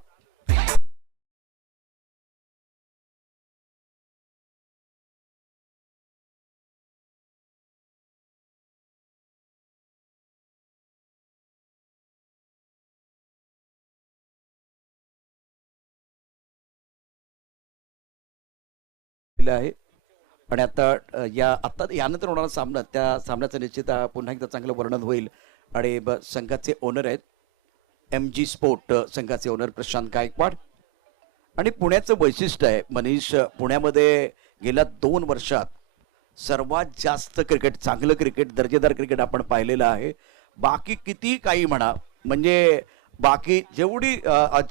आहे आणि आता यानंतर होणारा सामना, त्या सामन्याचं निश्चित पुन्हा एकदा चांगलं वर्णन होईल। आणि संघाचे ओनर आहेत MG स्पोर्ट संघाचे ओनर प्रशांत गायकवाड। आणि पुण्याचं वैशिष्ट्य आहे मनीष, पुण्यामध्ये गेल्या 2 वर्षात सर्वात जास्त क्रिकेट, चांगलं क्रिकेट, दर्जेदार क्रिकेट आपण पाहिलेलं आहे। बाकी किती काही म्हणा, म्हणजे बाकी जेवढी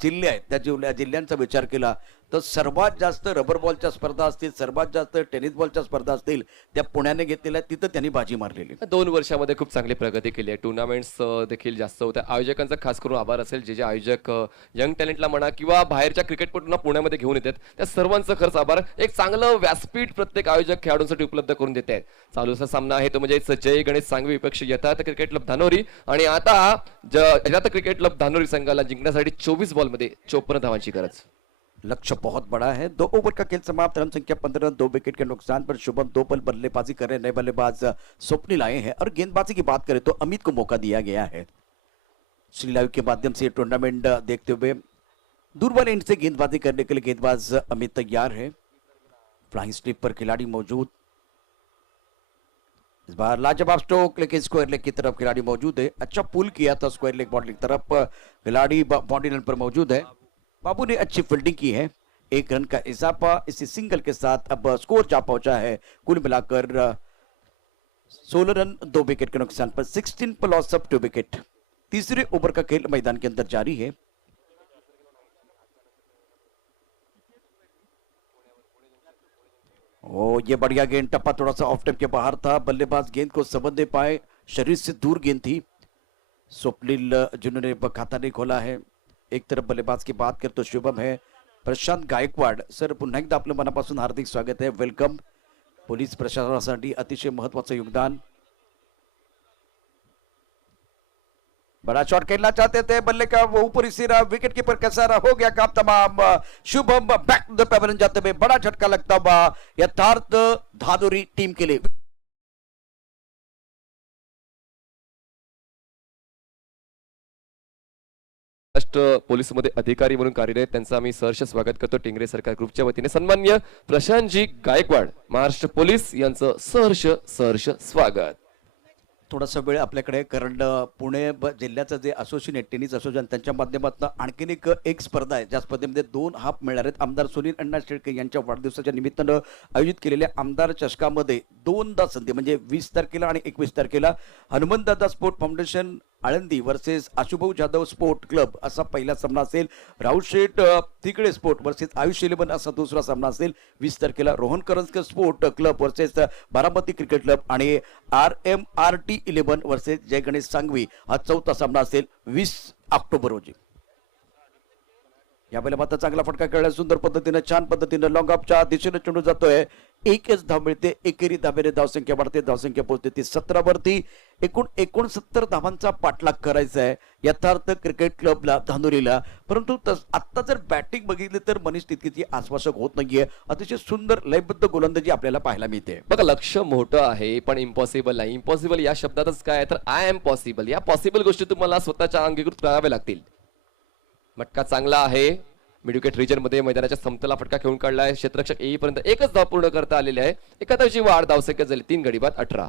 जिल्हे आहेत त्या जिल्ह्यांचा विचार केला तर सर्वात जास्त रबर बॉलच्या स्पर्धा असतील, सर्वात जास्त टेनिस बॉलच्या स्पर्धा असतील, त्या पुण्याने घेतलेल्या आहेत, तिथं त्यांनी बाजी मारलेली. 2 वर्षामध्ये खूप चांगली प्रगती केली आहे. टुर्नामेंट्स देखील जास्त होत्या. आयोजकांचा खास करून आभार असेल, जे आयोजक यंग टॅलेंटला म्हणा किंवा बाहेरच्या क्रिकेटपटूंना पुण्यामध्ये घेऊन येतात, त्या सर्वांचं खरंच आभार. एक चांगलं व्यासपीठ प्रत्येक आयोजक खेळाडूंसाठी उपलब्ध करून देत आहेत. चालूचा सामना आहे तो म्हणजे जय गणेश सांगवी विपक्ष यथार्थ क्रिकेट क्लब धानोरी, आणि आता यथार्थ क्रिकेट क्लब धानोरी संघाला जिंकण्यासाठी 24 बॉलमध्ये 54 धावांची गरज. लक्ष्य बहुत बड़ा है. 2 ओवर का खेल समाप्त, रन संख्या 15, 2 विकेट के नुकसान पर शुभम 2 बल बल्लेबाजी कर रहे. नए बल्लेबाज स्वप्निल आए हैं. और गेंदबाजी की बात करें तो अमित को मौका दिया गया है. श्री लाइव के माध्यम से टूर्नामेंट देखते हुए दूर वाले एंड से गेंदबाजी करने के लिए गेंदबाज अमित तैयार है. फ्लाइंग स्लिप पर खिलाड़ी मौजूद. इस बार लाजवाब स्ट्रोक लेकिन स्क्वायर लेग की तरफ खिलाड़ी मौजूद है. अच्छा पुल किया था स्क्वायर लेग बाउंड्री की तरफ. खिलाड़ी बाउंड्री लाइन पर मौजूद है. बाबू ने अच्छी फील्डिंग की है. 1 रन का इजाफा इसी सिंगल के साथ अब स्कोर जा पहुंचा है कुल मिलाकर 16 रन 2 विकेट के नुकसान पर. 16 पर लॉस ऑफ 2 विकेट. तीसरे ओवर का खेल मैदान के अंदर जारी है. ओ ये बढ़िया गेंद, टप्पा थोड़ा सा ऑफ टाइम के बाहर था. बल्लेबाज गेंद को समझ नहीं पाए, शरीर से दूर गेंद थी. स्वप्निल जिन्होंने खाता नहीं खोला है. एक तरफ बल्लेबाज की बात करें तो शुभम है. प्रशांत गायकवाड सर, पुन्हा एकदा आपलं मनापासून हार्दिक स्वागत आहे. वेलकम. पोलीस प्रशासनासाठी अतिशय महत्वाचं योगदान. बड़ा शॉट खेलना चाहते थे, बल्ले का वो ऊपरी सिरा, विकेट कीपर का सारा हो गया काम तमाम. शुभम बैक टू द पेवन जाते हुए बड़ा झटका लगता हुआ यथार्थ धादुरी टीम के लिए. महाराष्ट्र पोलीसमध्ये अधिकारी म्हणून कार्यरत त्यांचं आम्ही सहर्ष स्वागत करतो टिंगरे सरकार ग्रुपच्या वतीने. सन्माननीय प्रशांतजी गायकवाड, महाराष्ट्र पोलीस यांचं सहर्ष स्वागत. थोडासा वेळ आपल्याकडे, कारण पुणे जिल्ह्याचं जे असोसिएशन आहे टेनिस असोसिएशन त्यांच्या माध्यमातून आणखीन एक स्पर्धा आहे. ज्या स्पर्धेमध्ये 2 हाफ मिळणार आहेत. आमदार सुनील अण्णा शेळके यांच्या वाढदिवसाच्या निमित्तानं आयोजित केलेल्या आमदार चषकामध्ये 2दा संधी म्हणजे 20 तारखेला आणि 21 तारखेला Hanumantdada sport foundation Alandi versus Ashubhau Jadhav sport club असा पहिला सामना असेल. राहुल शेठ तिकडे स्पोर्ट वर्सेस आयुष इलेव्हन असा दुसरा सामना असेल. 20 तारखेला रोहन Karanjkar sport club versus Baramati cricket club आणि RMRT 11 वर्सेस जय गणेश सांगवी हा चौथा सामना असेल 20 ऑक्टोबर रोजी. यावेळेला मात्र चांगला फटका खेळला, सुंदर पद्धतीने छान पद्धतीने लॉंग ऑफच्या दिशेने चेंडू जातोय. एकच धाव मिळते. एकेरी धावेने धावसंख्या वाढते. धावसंख्या पोहोचते ती 17 वरती. एकूण 69 धावांचा पाठलाग करायचा आहे यथार्थ क्रिकेट क्लबला धानोरीला. परंतु आता जर बॅटिंग बघितली तर मनीष तितकी आश्वासक होत नाहीये. अतिशय सुंदर लयबद्ध गोलंदाजी आपल्याला पाहायला मिळते. बघा, लक्ष मोठं आहे पण इम्पॉसिबल नाही. इम्पॉसिबल या शब्दातच काय आहे तर आय एम पॉसिबल. या पॉसिबल गोष्टी तुम्हाला स्वतःच्या अंगीकृत कराव्या लागतील. मटका चांगला आहे. मिडविकेट रिजन मध्ये मैदानाच्या समतला फटका खेळून काढलाय. क्षेत्ररक्षक येईपर्यंत एकच धाव पूर्ण करता आलेली आहे. 71ची वाढ धावसंख्या झाली 3 गडी बाद 18.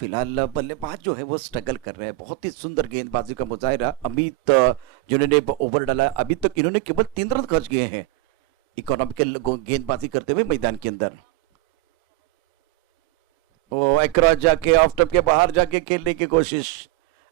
फिलहाल बल्लेबाज जो है वो स्ट्रगल कर रहे हैं. बहुत ही सुंदर गेंदबाजी का मुजाहिरा अमित जिन्होंने ओवर डाला. अभी तक इन्होंने केवल 3 रन खर्च किए हैं इकोनॉमिकल गेंदबाजी करते हुए मैदान के अंदर. वो अक्रॉस जाके ऑफ टॉप के बाहर जाके खेलने की कोशिश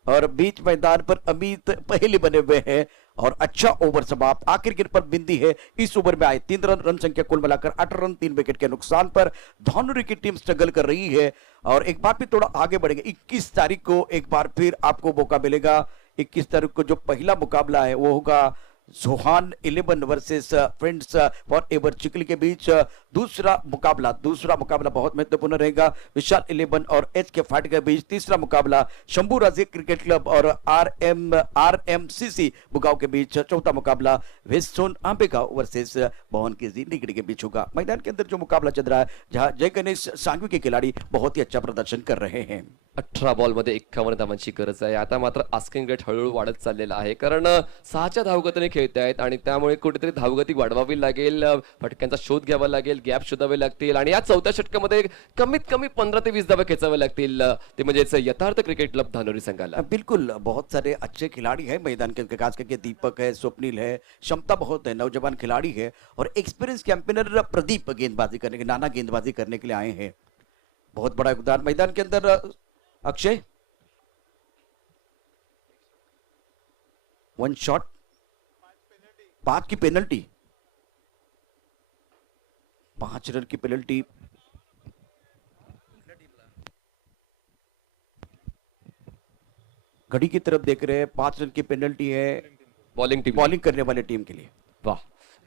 और बीच मैदान पर अमित पहले बने हुए हैं और अच्छा ओवर समाप्त. आखिर गेंद पर बिंदी है. इस ओवर में आए 3 रन. रन संख्या कुल मिलाकर 8 रन 3 विकेट के नुकसान पर. धानोरी की टीम स्ट्रगल कर रही है और एक बार फिर थोड़ा आगे बढ़ेंगे. 21 तारीख को एक बार फिर आपको मौका मिलेगा. 21 तारीख को जो पहला मुकाबला है वो होगा Johan 11 versus friends forever Chikhli के बीच. दूसरा मुकाबला बहुत महत्वपूर्ण रहेगा विशाल 11 और HK फाट के बीच. तीसरा मुकाबला शंभू राजे क्रिकेट क्लब और RMCC बुगाव के बीच. चौथा मुकाबला वेस्ट जोन आंबेगांव वर्सेस भवन के जी निगड़ी के बीच होगा. मैदान के अंदर जो मुकाबला चल रहा है जहां जय गणेश सांगवी के खिलाड़ी बहुत ही अच्छा प्रदर्शन कर रहे हैं. 18 बॉलमध्ये 51 धावांची गरज आहे. आता मात्र आस्किंग रेट हळूहळू वाढत चाललेला आहे कारण 6च्या धावगतीने खेळत आहेत आणि त्यामुळे कुठेतरी धावगती वाढवावी लागेल. फटक्यांचा शोध घ्यावा लागेल. गॅप शोधावे लागतील आणि या 4थ्या षटकामध्ये कमीत कमी 15 ते 20 धावा खेचावे लागतील. ते म्हणजेच यथार्थ क्रिकेट क्लब धानोरी संघाला. बिल्कुल बहुत सारे अच्छे खिलाड़ी हैं मैदान के. खास करके दीपक है, स्वप्निल है, क्षमता बहुत है, नौजवान खिलाड़ी है और एक्सपीरियंस कैंपेनर प्रदीप गेंदबाजी करने के नाना गेंदबाजी करने के लिए आए हैं. बहुत बड़ा योगदान मैदान के अंदर. अक्षय वन शॉट, 5 की पेनल्टी, 5 रन की पेनल्टी। घड़ी की तरफ देख रहे हैं, 5 रन की पेनल्टी है बॉलिंग टीम बॉलिंग करने वाले टीम के लिए। वाह,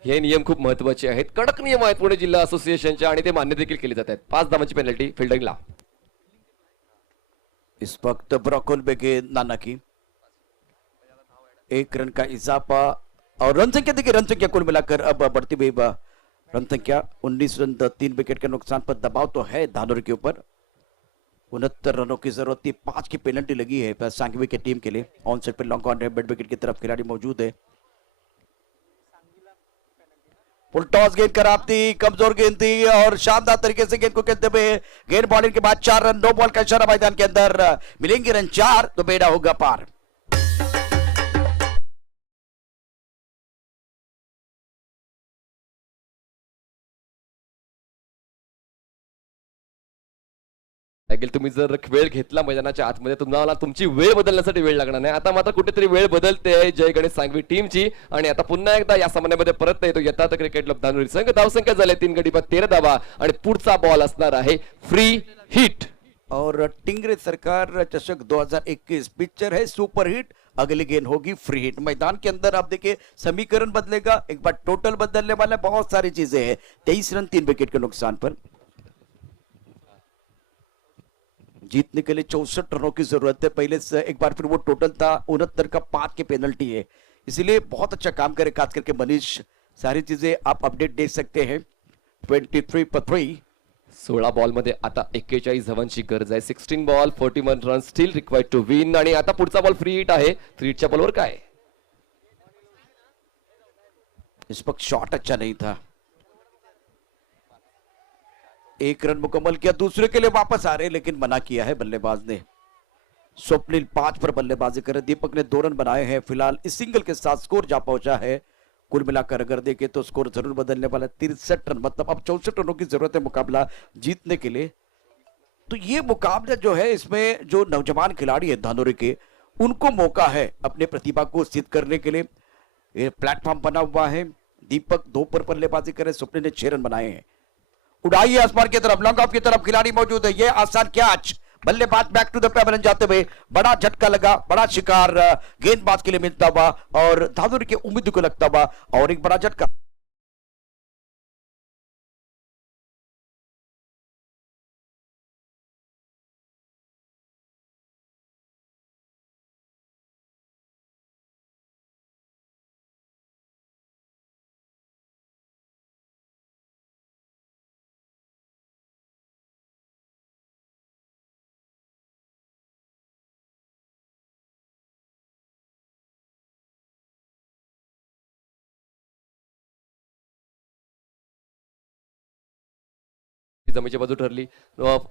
हे नियम खूप महत्वाचे आहेत, कडक नियम आहेत पुणे जिल्हा असोसिएशनचे आणि ते मान्य देखील केले जात आहेत। 5 धावांची पेनल्टी फिल्डिंगला। इस वक्त ब्रॉकोल बेगे नाना की 1 रन का इजाफा और रन संख्या देखिए, रन संख्या कुल मिलाकर अब बढ़ती हुई रन संख्या 19 रन 3 विकेट के नुकसान पर दबाव तो है धानोर के ऊपर। 69 रनों की जरूरत थी, 5 की पेनल्टी लगी है सांगवी की टीम के लिए। ऑन साइड पे लॉन्ग ऑन मिड विकेट की तरफ खिलाड़ी मौजूद है। फुल टॉस गेंद खराब थी, कमजोर गेंद थी और शानदार तरीके से गेंद को खेलते हुए गेंद बॉलिंग के बाद 4 रन, 2 बॉल का इशारा मैदान के अंदर। मिलेंगे रन 4 तो बेड़ा होगा पार। अखिल, तुम्ही जर वेळ घेतला मैदानाच्या आतमध्ये तुम्हाला तुमची वेळ बदलण्यासाठी वेळ लागणार नाही। आता मात्र कुठेतरी वेळ बदलते आहे जय गणेश सांगवी टीमची आणि आता पुन्हा एकदा या सामन्यामध्ये परत येतो यथार्थ क्रिकेट क्लब धानोरी संघ। धावसंख्या झाली 3 गडी बाद 13 धावा आणि पुढचा बॉल असणार आहे फ्री हिट। और टिंगरे सरकार चषक 2021 पिक्चर है सुपर हिट, अगली गेंद होगी फ्री हिट। मैदान के अंदर आप देखिए समीकरण बदलेगा, एक बार टोटल बदलने वाला, बहुत सारी चीजें हैं। 23 रन 3 विकेट के नुकसान पर जीतने के लिए 64 रनों की जरूरत है। पहले से एक बार फिर वो टोटल था 69 का, 5 की पेनल्टी है, इसलिए बहुत अच्छा काम करे खास करके मनीष। सारी चीजें आप अपडेट देख सकते हैं। 23 पर 3, 16 बॉल मध्ये आता 41 धावांची गरज आहे। 16 ball 41 run still required to win आणि आता पुढचा बॉल फ्री हिट आहे। फ्री हिटच्या बॉलवर काय? इस वक्त शॉट अच्छा नहीं था। 1 रन मुकम्मल किया, दूसरे के लिए वापस आ रहे लेकिन मना किया है बल्लेबाज ने। स्वप्निल 5 पर बल्लेबाजी कर, दीपक ने 2 रन बनाए हैं। फिलहाल इस सिंगल के साथ स्कोर जा पहुंचा है। कुल मिलाकर अगर देखें तो स्कोर जरूर बदलने वाला, 63 रन, मतलब अब 64 रनों की जरूरत है मुकाबला जीतने के लिए। तो ये मुकाबला जो है, इसमें जो नौजवान खिलाड़ी है धानोरी के, उनको मौका है अपने प्रतिभा को सिद्ध करने के लिए। ये प्लेटफॉर्म बना हुआ है। दीपक 2 पर बल्लेबाजी करे, स्वप्निल ने 6 रन बनाए हैं। उड़ाइए आसमान की तरफ, लॉन्ग ऑफ की तरफ खिलाड़ी मौजूद है। ये आसान कैच, बल्लेबाज बैक टू द पेवेलियन जाते हुए बड़ा झटका लगा, बड़ा शिकार गेंदबाज के लिए मिलता हुआ और धानोरी के उम्मीद को लगता हुआ और एक बड़ा झटका। जमेची बाजू ठरली,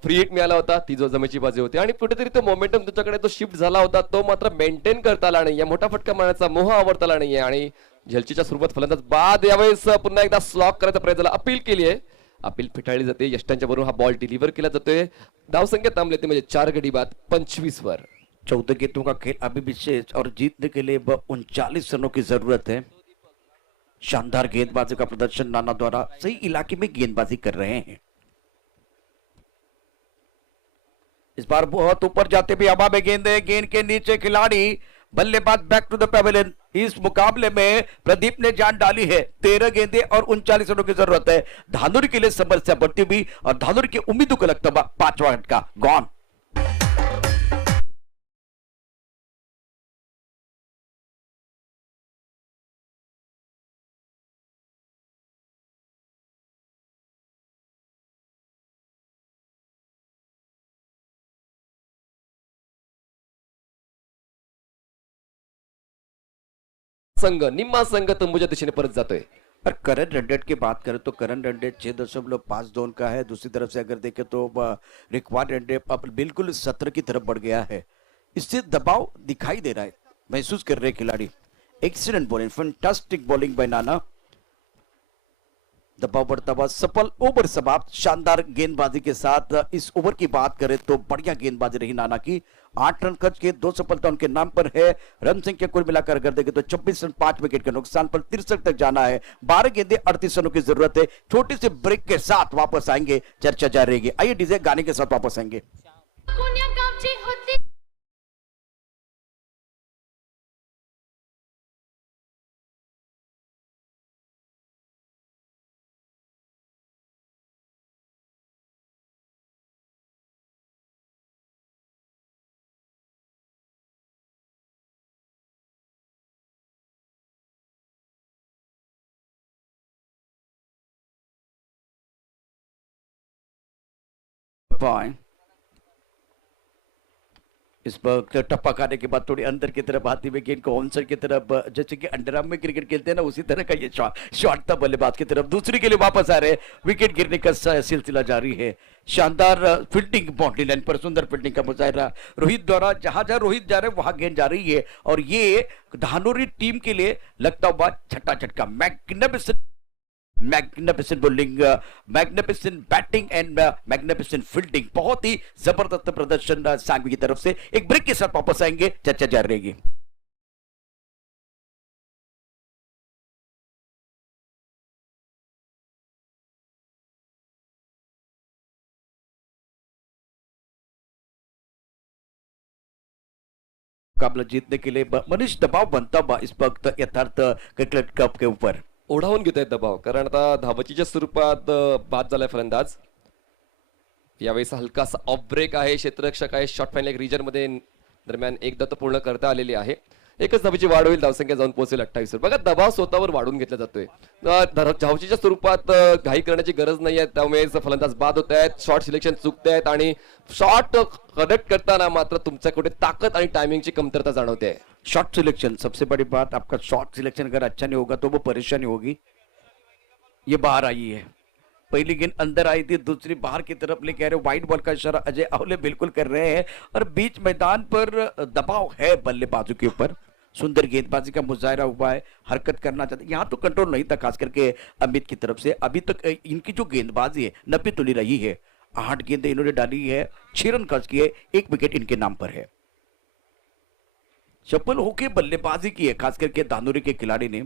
फ्री हिट मिळाला होता, ती जो जमेची बाजू होती आणि कुठेतरी तो मोमेंटम तुमच्याकडे तो शिफ्ट झाला होता, तो मात्र मेंटेन करता आला नाहीये। मोठा फटका मारण्याचा मोह आवडता आला नाहीये आणि झलचीच्या सुरुवात फलंदाज बाद यावेळेस पुन्हा एकदा स्लॉक करायचा प्रयत्न झाला, अपील केली आहे, अपील फिटाळली जाते। यष्टांच्या बरोबर हा बॉल डिलिव्हर केला जातोय। धावसंख्या थांबले ते म्हणजे 4 गडी बाद 25 वर। 14 गेंदों का खेल अभी भी शेष और जीतने के लिए 39 रनों की जरूरत है। शानदार गेंदबाजी का प्रदर्शन नाना द्वारा, सही इलाके में गेंदबाजी कर रहे हैं। इस बार बहुत ऊपर जाते भी हवा में गेंद है, गेंद के नीचे खिलाड़ी, बल्लेबाज बैक टू द पेवेलियन। इस मुकाबले में प्रदीप ने जान डाली है। 13 गेंदे और 39 रनों की जरूरत है। धानोरी के लिए समस्या बढ़ती हुई और धानोरी की उम्मीदों को लगता हुआ 5वां का गॉन। संघ निम्मा संघ तंबूच्या दिशेने परत जातोय। और करण रनरेट की बात करें तो करण रनरेट 6.52 का है। दूसरी तरफ से अगर देखें तो रिक्वायर्ड रनरेट अब बिल्कुल 17 की तरफ बढ़ गया है। इससे दबाव दिखाई दे रहा है, महसूस कर रहे खिलाड़ी। Excellent bowling, fantastic bowling bye नाना। दबाव बढ़ता हुआ सफल ओवर समाप्त। शानदार गेंदबाजी के साथ इस ओवर की बात करें तो बढ़िया गेंदबाजी रही नाना की। 8 रन खर्च के 2 सफलता उनके नाम पर है। रन संख्या कुल मिलाकर अगर देखें तो 26 रन 5 विकेट के नुकसान पर 63 तक जाना है। 12 गेंदे 38 रनों की जरूरत है। छोटे से ब्रेक के साथ वापस आएंगे, चर्चा जारी रहेगी। आइए डीजे गाने के साथ वापस आएंगे। इस वक्त टप्पा खाने के बाद थोड़ी अंदर की तरफ आती हुई गेंद को ऑनसाइड की तरफ, जैसे कि अंडरआर्म में क्रिकेट खेलते हैं ना, उसी तरह का ये शॉट था बल्लेबाज की तरफ। दूसरी के लिए वापस आ रहे, विकेट गिरने का सिलसिला जारी है। शानदार फील्डिंग बाउंड्री लाइन पर सुंदर फील्डिंग का मुजाहरा रोहित द्वारा। जहां जहां रोहित जा रहे हैं वहां गेंद जा रही है और ये धानोरी टीम के लिए लगता हुआ छठा झटका। Magnificent bowling, magnificent batting and magnificent fielding. बहुत ही जबरदस्त प्रदर्शन सांघवी की तरफ से। एक ब्रेक के साथ वापस आएंगे, चर्चा जारी रहेगी। मुकाबला जीतने के लिए मनीष दबाव बनता हुआ इस वक्त यथार्थ क्रिकेट कप के ऊपर ओढावून घेत आहेत दबाव, कारण आता धावचीच्या स्वरूपात बाद झालाय फलंदाज। यावेळेस हलकासा ऑफ ब्रेक आहे, क्षेत्ररक्षक आहे, शॉर्ट फाईन लेग रिजन मध्ये दरम्यान एक धाव पूर्ण करता आलेली आहे। एकच धावेची वाढ होईल, धावसंख्या जाऊन पोहोचेल 28 वर। बघा दबाव स्वतःवर वाढून घेतला जातोय। धावचीच्या स्वरूपात घाई करण्याची गरज नाहीये, त्यामुळे फलंदाज बाद होत आहेत, शॉर्ट सिलेक्शन चुकत आहेत आणि शॉट कनेक्ट करताना मात्र तुमच्याकडे ताकद आणि टायमिंगची कमतरता जाणवते। शॉर्ट सिलेक्शन सबसे बड़ी बात, आपका शॉर्ट सिलेक्शन अगर अच्छा नहीं होगा तो वो परेशानी होगी। ये बाहर आई है, पहली गेंद अंदर आई थी, दूसरी बाहर की तरफ लेके आ रहे। वाइड बॉल का इशारा अजय आहुले बिल्कुल कर रहे हैं और बीच मैदान पर दबाव है बल्लेबाजों के ऊपर। सुंदर गेंदबाजी का मुजाहरा हुआ है, हरकत करना चाहते, यहाँ तो कंट्रोल नहीं था खास करके अमित की तरफ से। अभी तक इनकी जो गेंदबाजी है नपी तुली रही है। 8 गेंदें इन्होंने डाली है, 6 रन खर्च किए, 1 विकेट इनके नाम पर है। सफल होके बल्लेबाजी की है खास करके धानोरी के खिलाड़ी ने।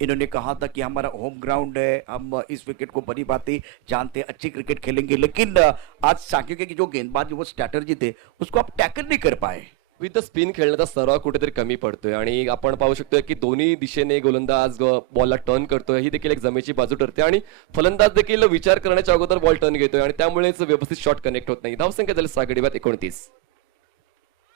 इन्होंने कहा था कि हमारा होम ग्राउंड है, हम इस विकेट को बड़ी बातें जानते हैं, अच्छी क्रिकेट खेलेंगे, लेकिन आज साकिब के जो गेंदबाज वो स्ट्रैटेजी थे उसको आप टैकल नहीं कर पाए। विथ स्पिन खेळण्याचा सराव कुठेतरी कमी पडतोय आणि आपण पाहू शकतोय की दोन्ही दिशेने गोलंदाज बॉलला टर्न करतोय, ही देखील एक जमेची बाजू ठरते आणि फलंदाज देखील विचार करण्याच्या अगोदर बॉल टर्न घेतोय आणि त्यामुळेच व्यवस्थित शॉट कनेक्ट होत नाही। धावसंख्या झाली 6 गडी बाद 29।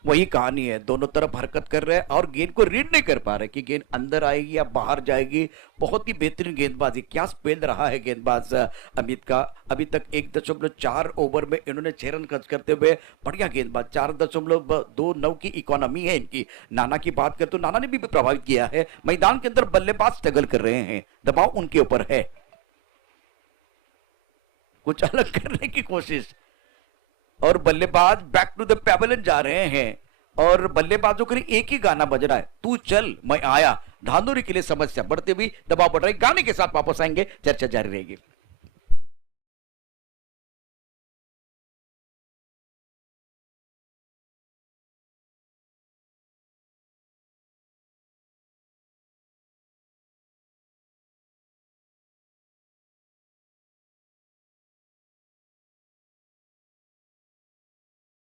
वही कहानी है, दोनों तरफ हरकत कर रहे हैं और गेंद को रीड नहीं कर पा रहे कि गेंद अंदर आएगी या बाहर जाएगी। बहुत ही बेहतरीन गेंदबाजी, क्या स्पेल रहा है गेंदबाज अमित का। अभी तक 1.4 ओवर में इन्होंने 6 रन खर्च करते हुए बढ़िया गेंदबाज। 4.29 की इकोनॉमी है इनकी। नाना की बात करें तो नाना ने भी प्रभावित किया है। मैदान के अंदर बल्लेबाज स्ट्रगल कर रहे हैं, दबाव उनके ऊपर है, कुछ अलग करने की कोशिश। और बल्लेबाज बैक टू द पैवेलियन जा रहे हैं और बल्लेबाजों के लिए एक ही गाना बज रहा है, तू चल मैं आया। धानोरी के लिए समस्या बढ़ती हुई, दबाव बढ़ रही। गाने के साथ वापस आएंगे, चर्चा जारी रहेगी।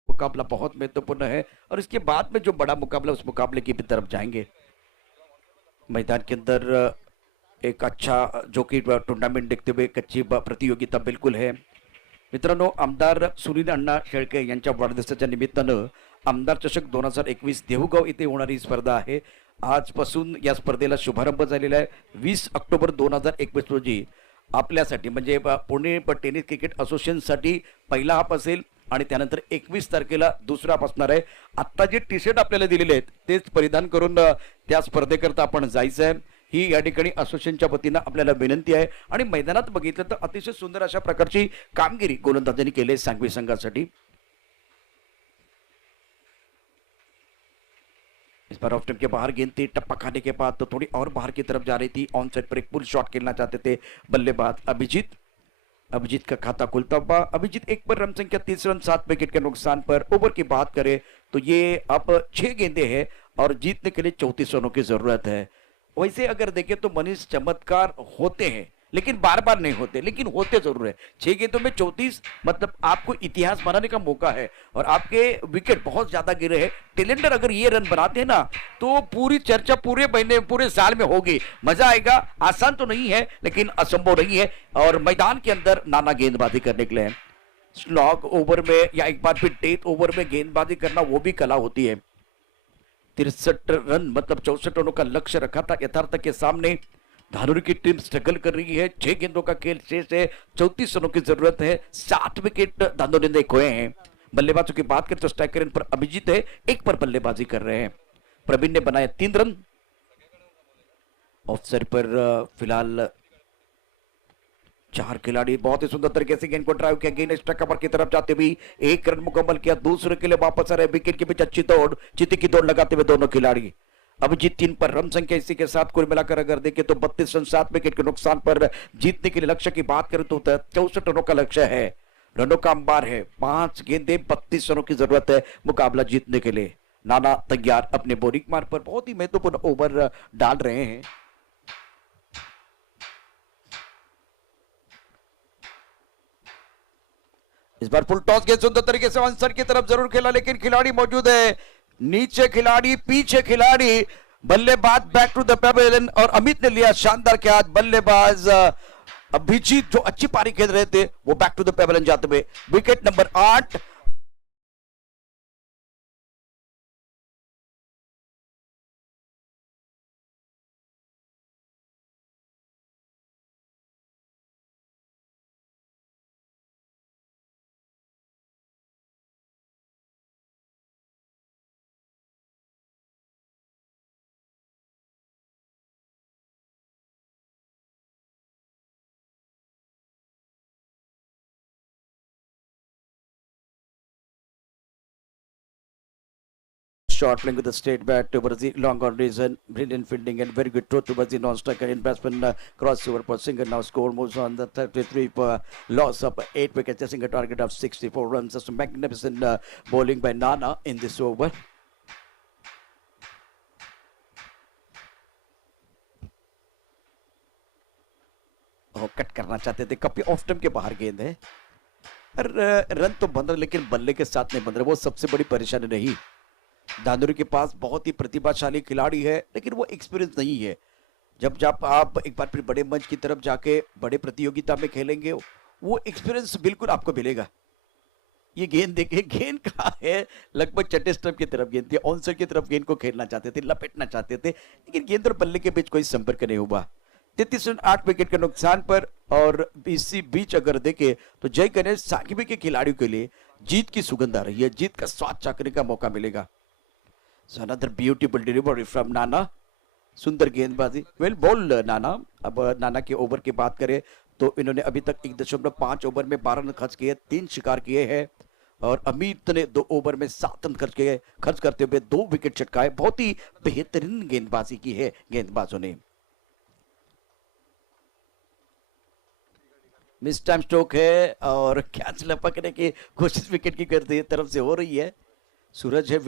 मुकाबला बहुत महत्वपूर्ण है और इसके बाद में जो बड़ा मुकाबला, उस मुकाबले की भी तरफ जाएंगे। मैदान के अंदर एक अच्छा जो कि टूर्नामेंट देखते हुए एक अच्छी प्रतियोगिता बिल्कुल है। मित्रांनो, आमदार सुनील अण्णा शेळके यांच्या वाढदिवसाच्या निमित्तानं आमदार चषक 2021 देहूगाव इथे होणारी ही स्पर्धा आहे। आजपासून या स्पर्धेला शुभारंभ झालेला आहे। 20 ऑक्टोबर 2021 रोजी आपल्यासाठी म्हणजे पुणे टेनिस क्रिकेट असोसिएशनसाठी पहिला हाफ असेल आणि त्यानंतर 21 तारखेला दुसरा हाफ असणार आहे। आत्ता जे टी शर्ट आपल्याला दिलेले आहेत तेच परिधान करून त्या स्पर्धेकरता आपण जायचं आहे, ही या ठिकाणी असोसिएशनच्या वतीनं आपल्याला विनंती आहे। आणि मैदानात बघितलं तर अतिशय सुंदर अशा प्रकारची कामगिरी गोलंदाजांनी केली आहे सांगवी संघासाठी। इस बार ऑफ स्टंप के बाहर गेंद थी, टप्पा खाने के बाद तो थोड़ी और बाहर की तरफ जा रही थी। ऑन साइड पर एक पुल शॉट खेलना चाहते थे बल्लेबाज अभिजीत। अभिजीत का खाता खुलता हुआ। अभिजीत 1 पर रन संख्या 30 रन 7 विकेट के नुकसान पर। ओवर की बात करें तो ये अब 6 गेंदे हैं और जीतने के लिए 34 रनों की जरूरत है। वैसे अगर देखें तो मनीष चमत्कार होते हैं लेकिन बार बार नहीं होते, लेकिन होते जरूर है। 6 गेंदों में 34 मतलब आपको इतिहास बनाने का मौका है और आपके विकेट बहुत ज्यादा गिरे हैं। टेलेंडर अगर ये रन बनाते हैं ना तो पूरी चर्चा पूरे महीने पूरे साल में होगी, मजा आएगा। आसान तो नहीं है लेकिन असंभव नहीं है। और मैदान के अंदर नाना गेंदबाजी करने के लिए स्लॉग ओवर में या एक बार फिर डेथ ओवर में गेंदबाजी करना वो भी कला होती है। 63 रन मतलब 64 रनों का लक्ष्य रखा था यथार्थ के सामने। धानुरी की टीम स्ट्रगल कर रही है। 6 गेंदों का खेल शेष है, 34 रनों की जरूरत है। 7 विकेट धानुरी ने खोए हैं। बल्लेबाजों की बात करें तो स्ट्राइकर इन पर अभिजीत है, 1 पर बल्लेबाजी कर रहे हैं। प्रवीण ने बनाया 3 रन। ऑफ साइड पर फिलहाल 4 खिलाड़ी बहुत ही सुंदर तरीके से गेंद को ड्राइव किया। गेंद एक्स्ट्रा कवर की तरफ जाते हुए 1 रन मुकम्मल किया। दूसरे के लिए वापस आ रहे विकेट के बीच अच्छी दौड़, चीते की दौड़ लगाते हुए दोनों खिलाड़ी। अभिजीत 3 पर रन संख्या इसी के साथ कुल मिलाकर अगर देखें तो 32 रन 7 विकेट के नुकसान पर। जीतने के लिए लक्ष्य की बात करें तो 64 रनों का लक्ष्य है। रनों का अंबार है, 5 गेंदे 32 रनों की जरूरत है मुकाबला जीतने के लिए। नाना तैयार अपने बोरिंग मार्ग पर बहुत ही महत्वपूर्ण ओवर डाल रहे हैं। इस बार फुल टॉस गेंद सुंदर तरीके से आंसर की तरफ जरूर खेला लेकिन खिलाड़ी मौजूद है, नीचे खिलाड़ी पीछे खिलाड़ी। बल्लेबाज बैक टू द पेवेलियन और अमित ने लिया शानदार कैच। बल्लेबाज अभिजीत जो अच्छी पारी खेल रहे थे वो बैक टू द पेवेलियन जाते हुए। Wicket number 8। Shot playing with the straight bat towards the long on reason. Brilliant fielding and very good throw towards the non-striker in batsman crossover for Singer. Now score moves on the 33 for loss of 8 wickets, chasing a target of 64 runs. Just magnificent bowling by Nana in this over. Cut करना चाहते थे, कपी off stump के बाहर गेंद है। रन तो बन रहा लेकिन बल्ले के साथ नहीं बन रहा, वो सबसे बड़ी परेशानी नहीं। धानुरी के पास बहुत ही प्रतिभाशाली खिलाड़ी है लेकिन वो एक्सपीरियंस नहीं है। जब आप एक बार फिर बड़े मंच की तरफ जाके बड़े प्रतियोगिता में खेलेंगे वो एक्सपीरियंस बिल्कुल आपको मिलेगा। ये गेंद देखिए, गेंद कहाँ है, लगभग छठे स्टंप की तरफ गेंद थी। ऑन साइड की तरफ गेंद को खेलना चाहते थे, लपेटना चाहते थे लेकिन गेंद और बल्ले के बीच कोई संपर्क नहीं हुआ। 33 रन 8 विकेट के नुकसान पर। और इसी बीच अगर देखे तो जय गणेश साकिबी के खिलाड़ियों के लिए जीत की सुगंध आ रही है, जीत का स्वाद चाखने का मौका मिलेगा। So another beautiful delivery from नाना, सुंदर गेंदबाजी, वेल बॉल नाना। अब नाना के ओवर की बात करें तो इन्होंने अभी तक 1.5 ओवर में 12 रन खर्च किए, 3 शिकार किए हैं। और अमित ने 2 ओवर में 7 रन खर्च करते हुए 2 विकेट चटकाए। बहुत ही बेहतरीन गेंदबाजी की है गेंदबाजों ने। मिस टाइम स्ट्रोक है और कैच लपकने की कोशिश विकेट की तरफ से हो रही है। सूरज है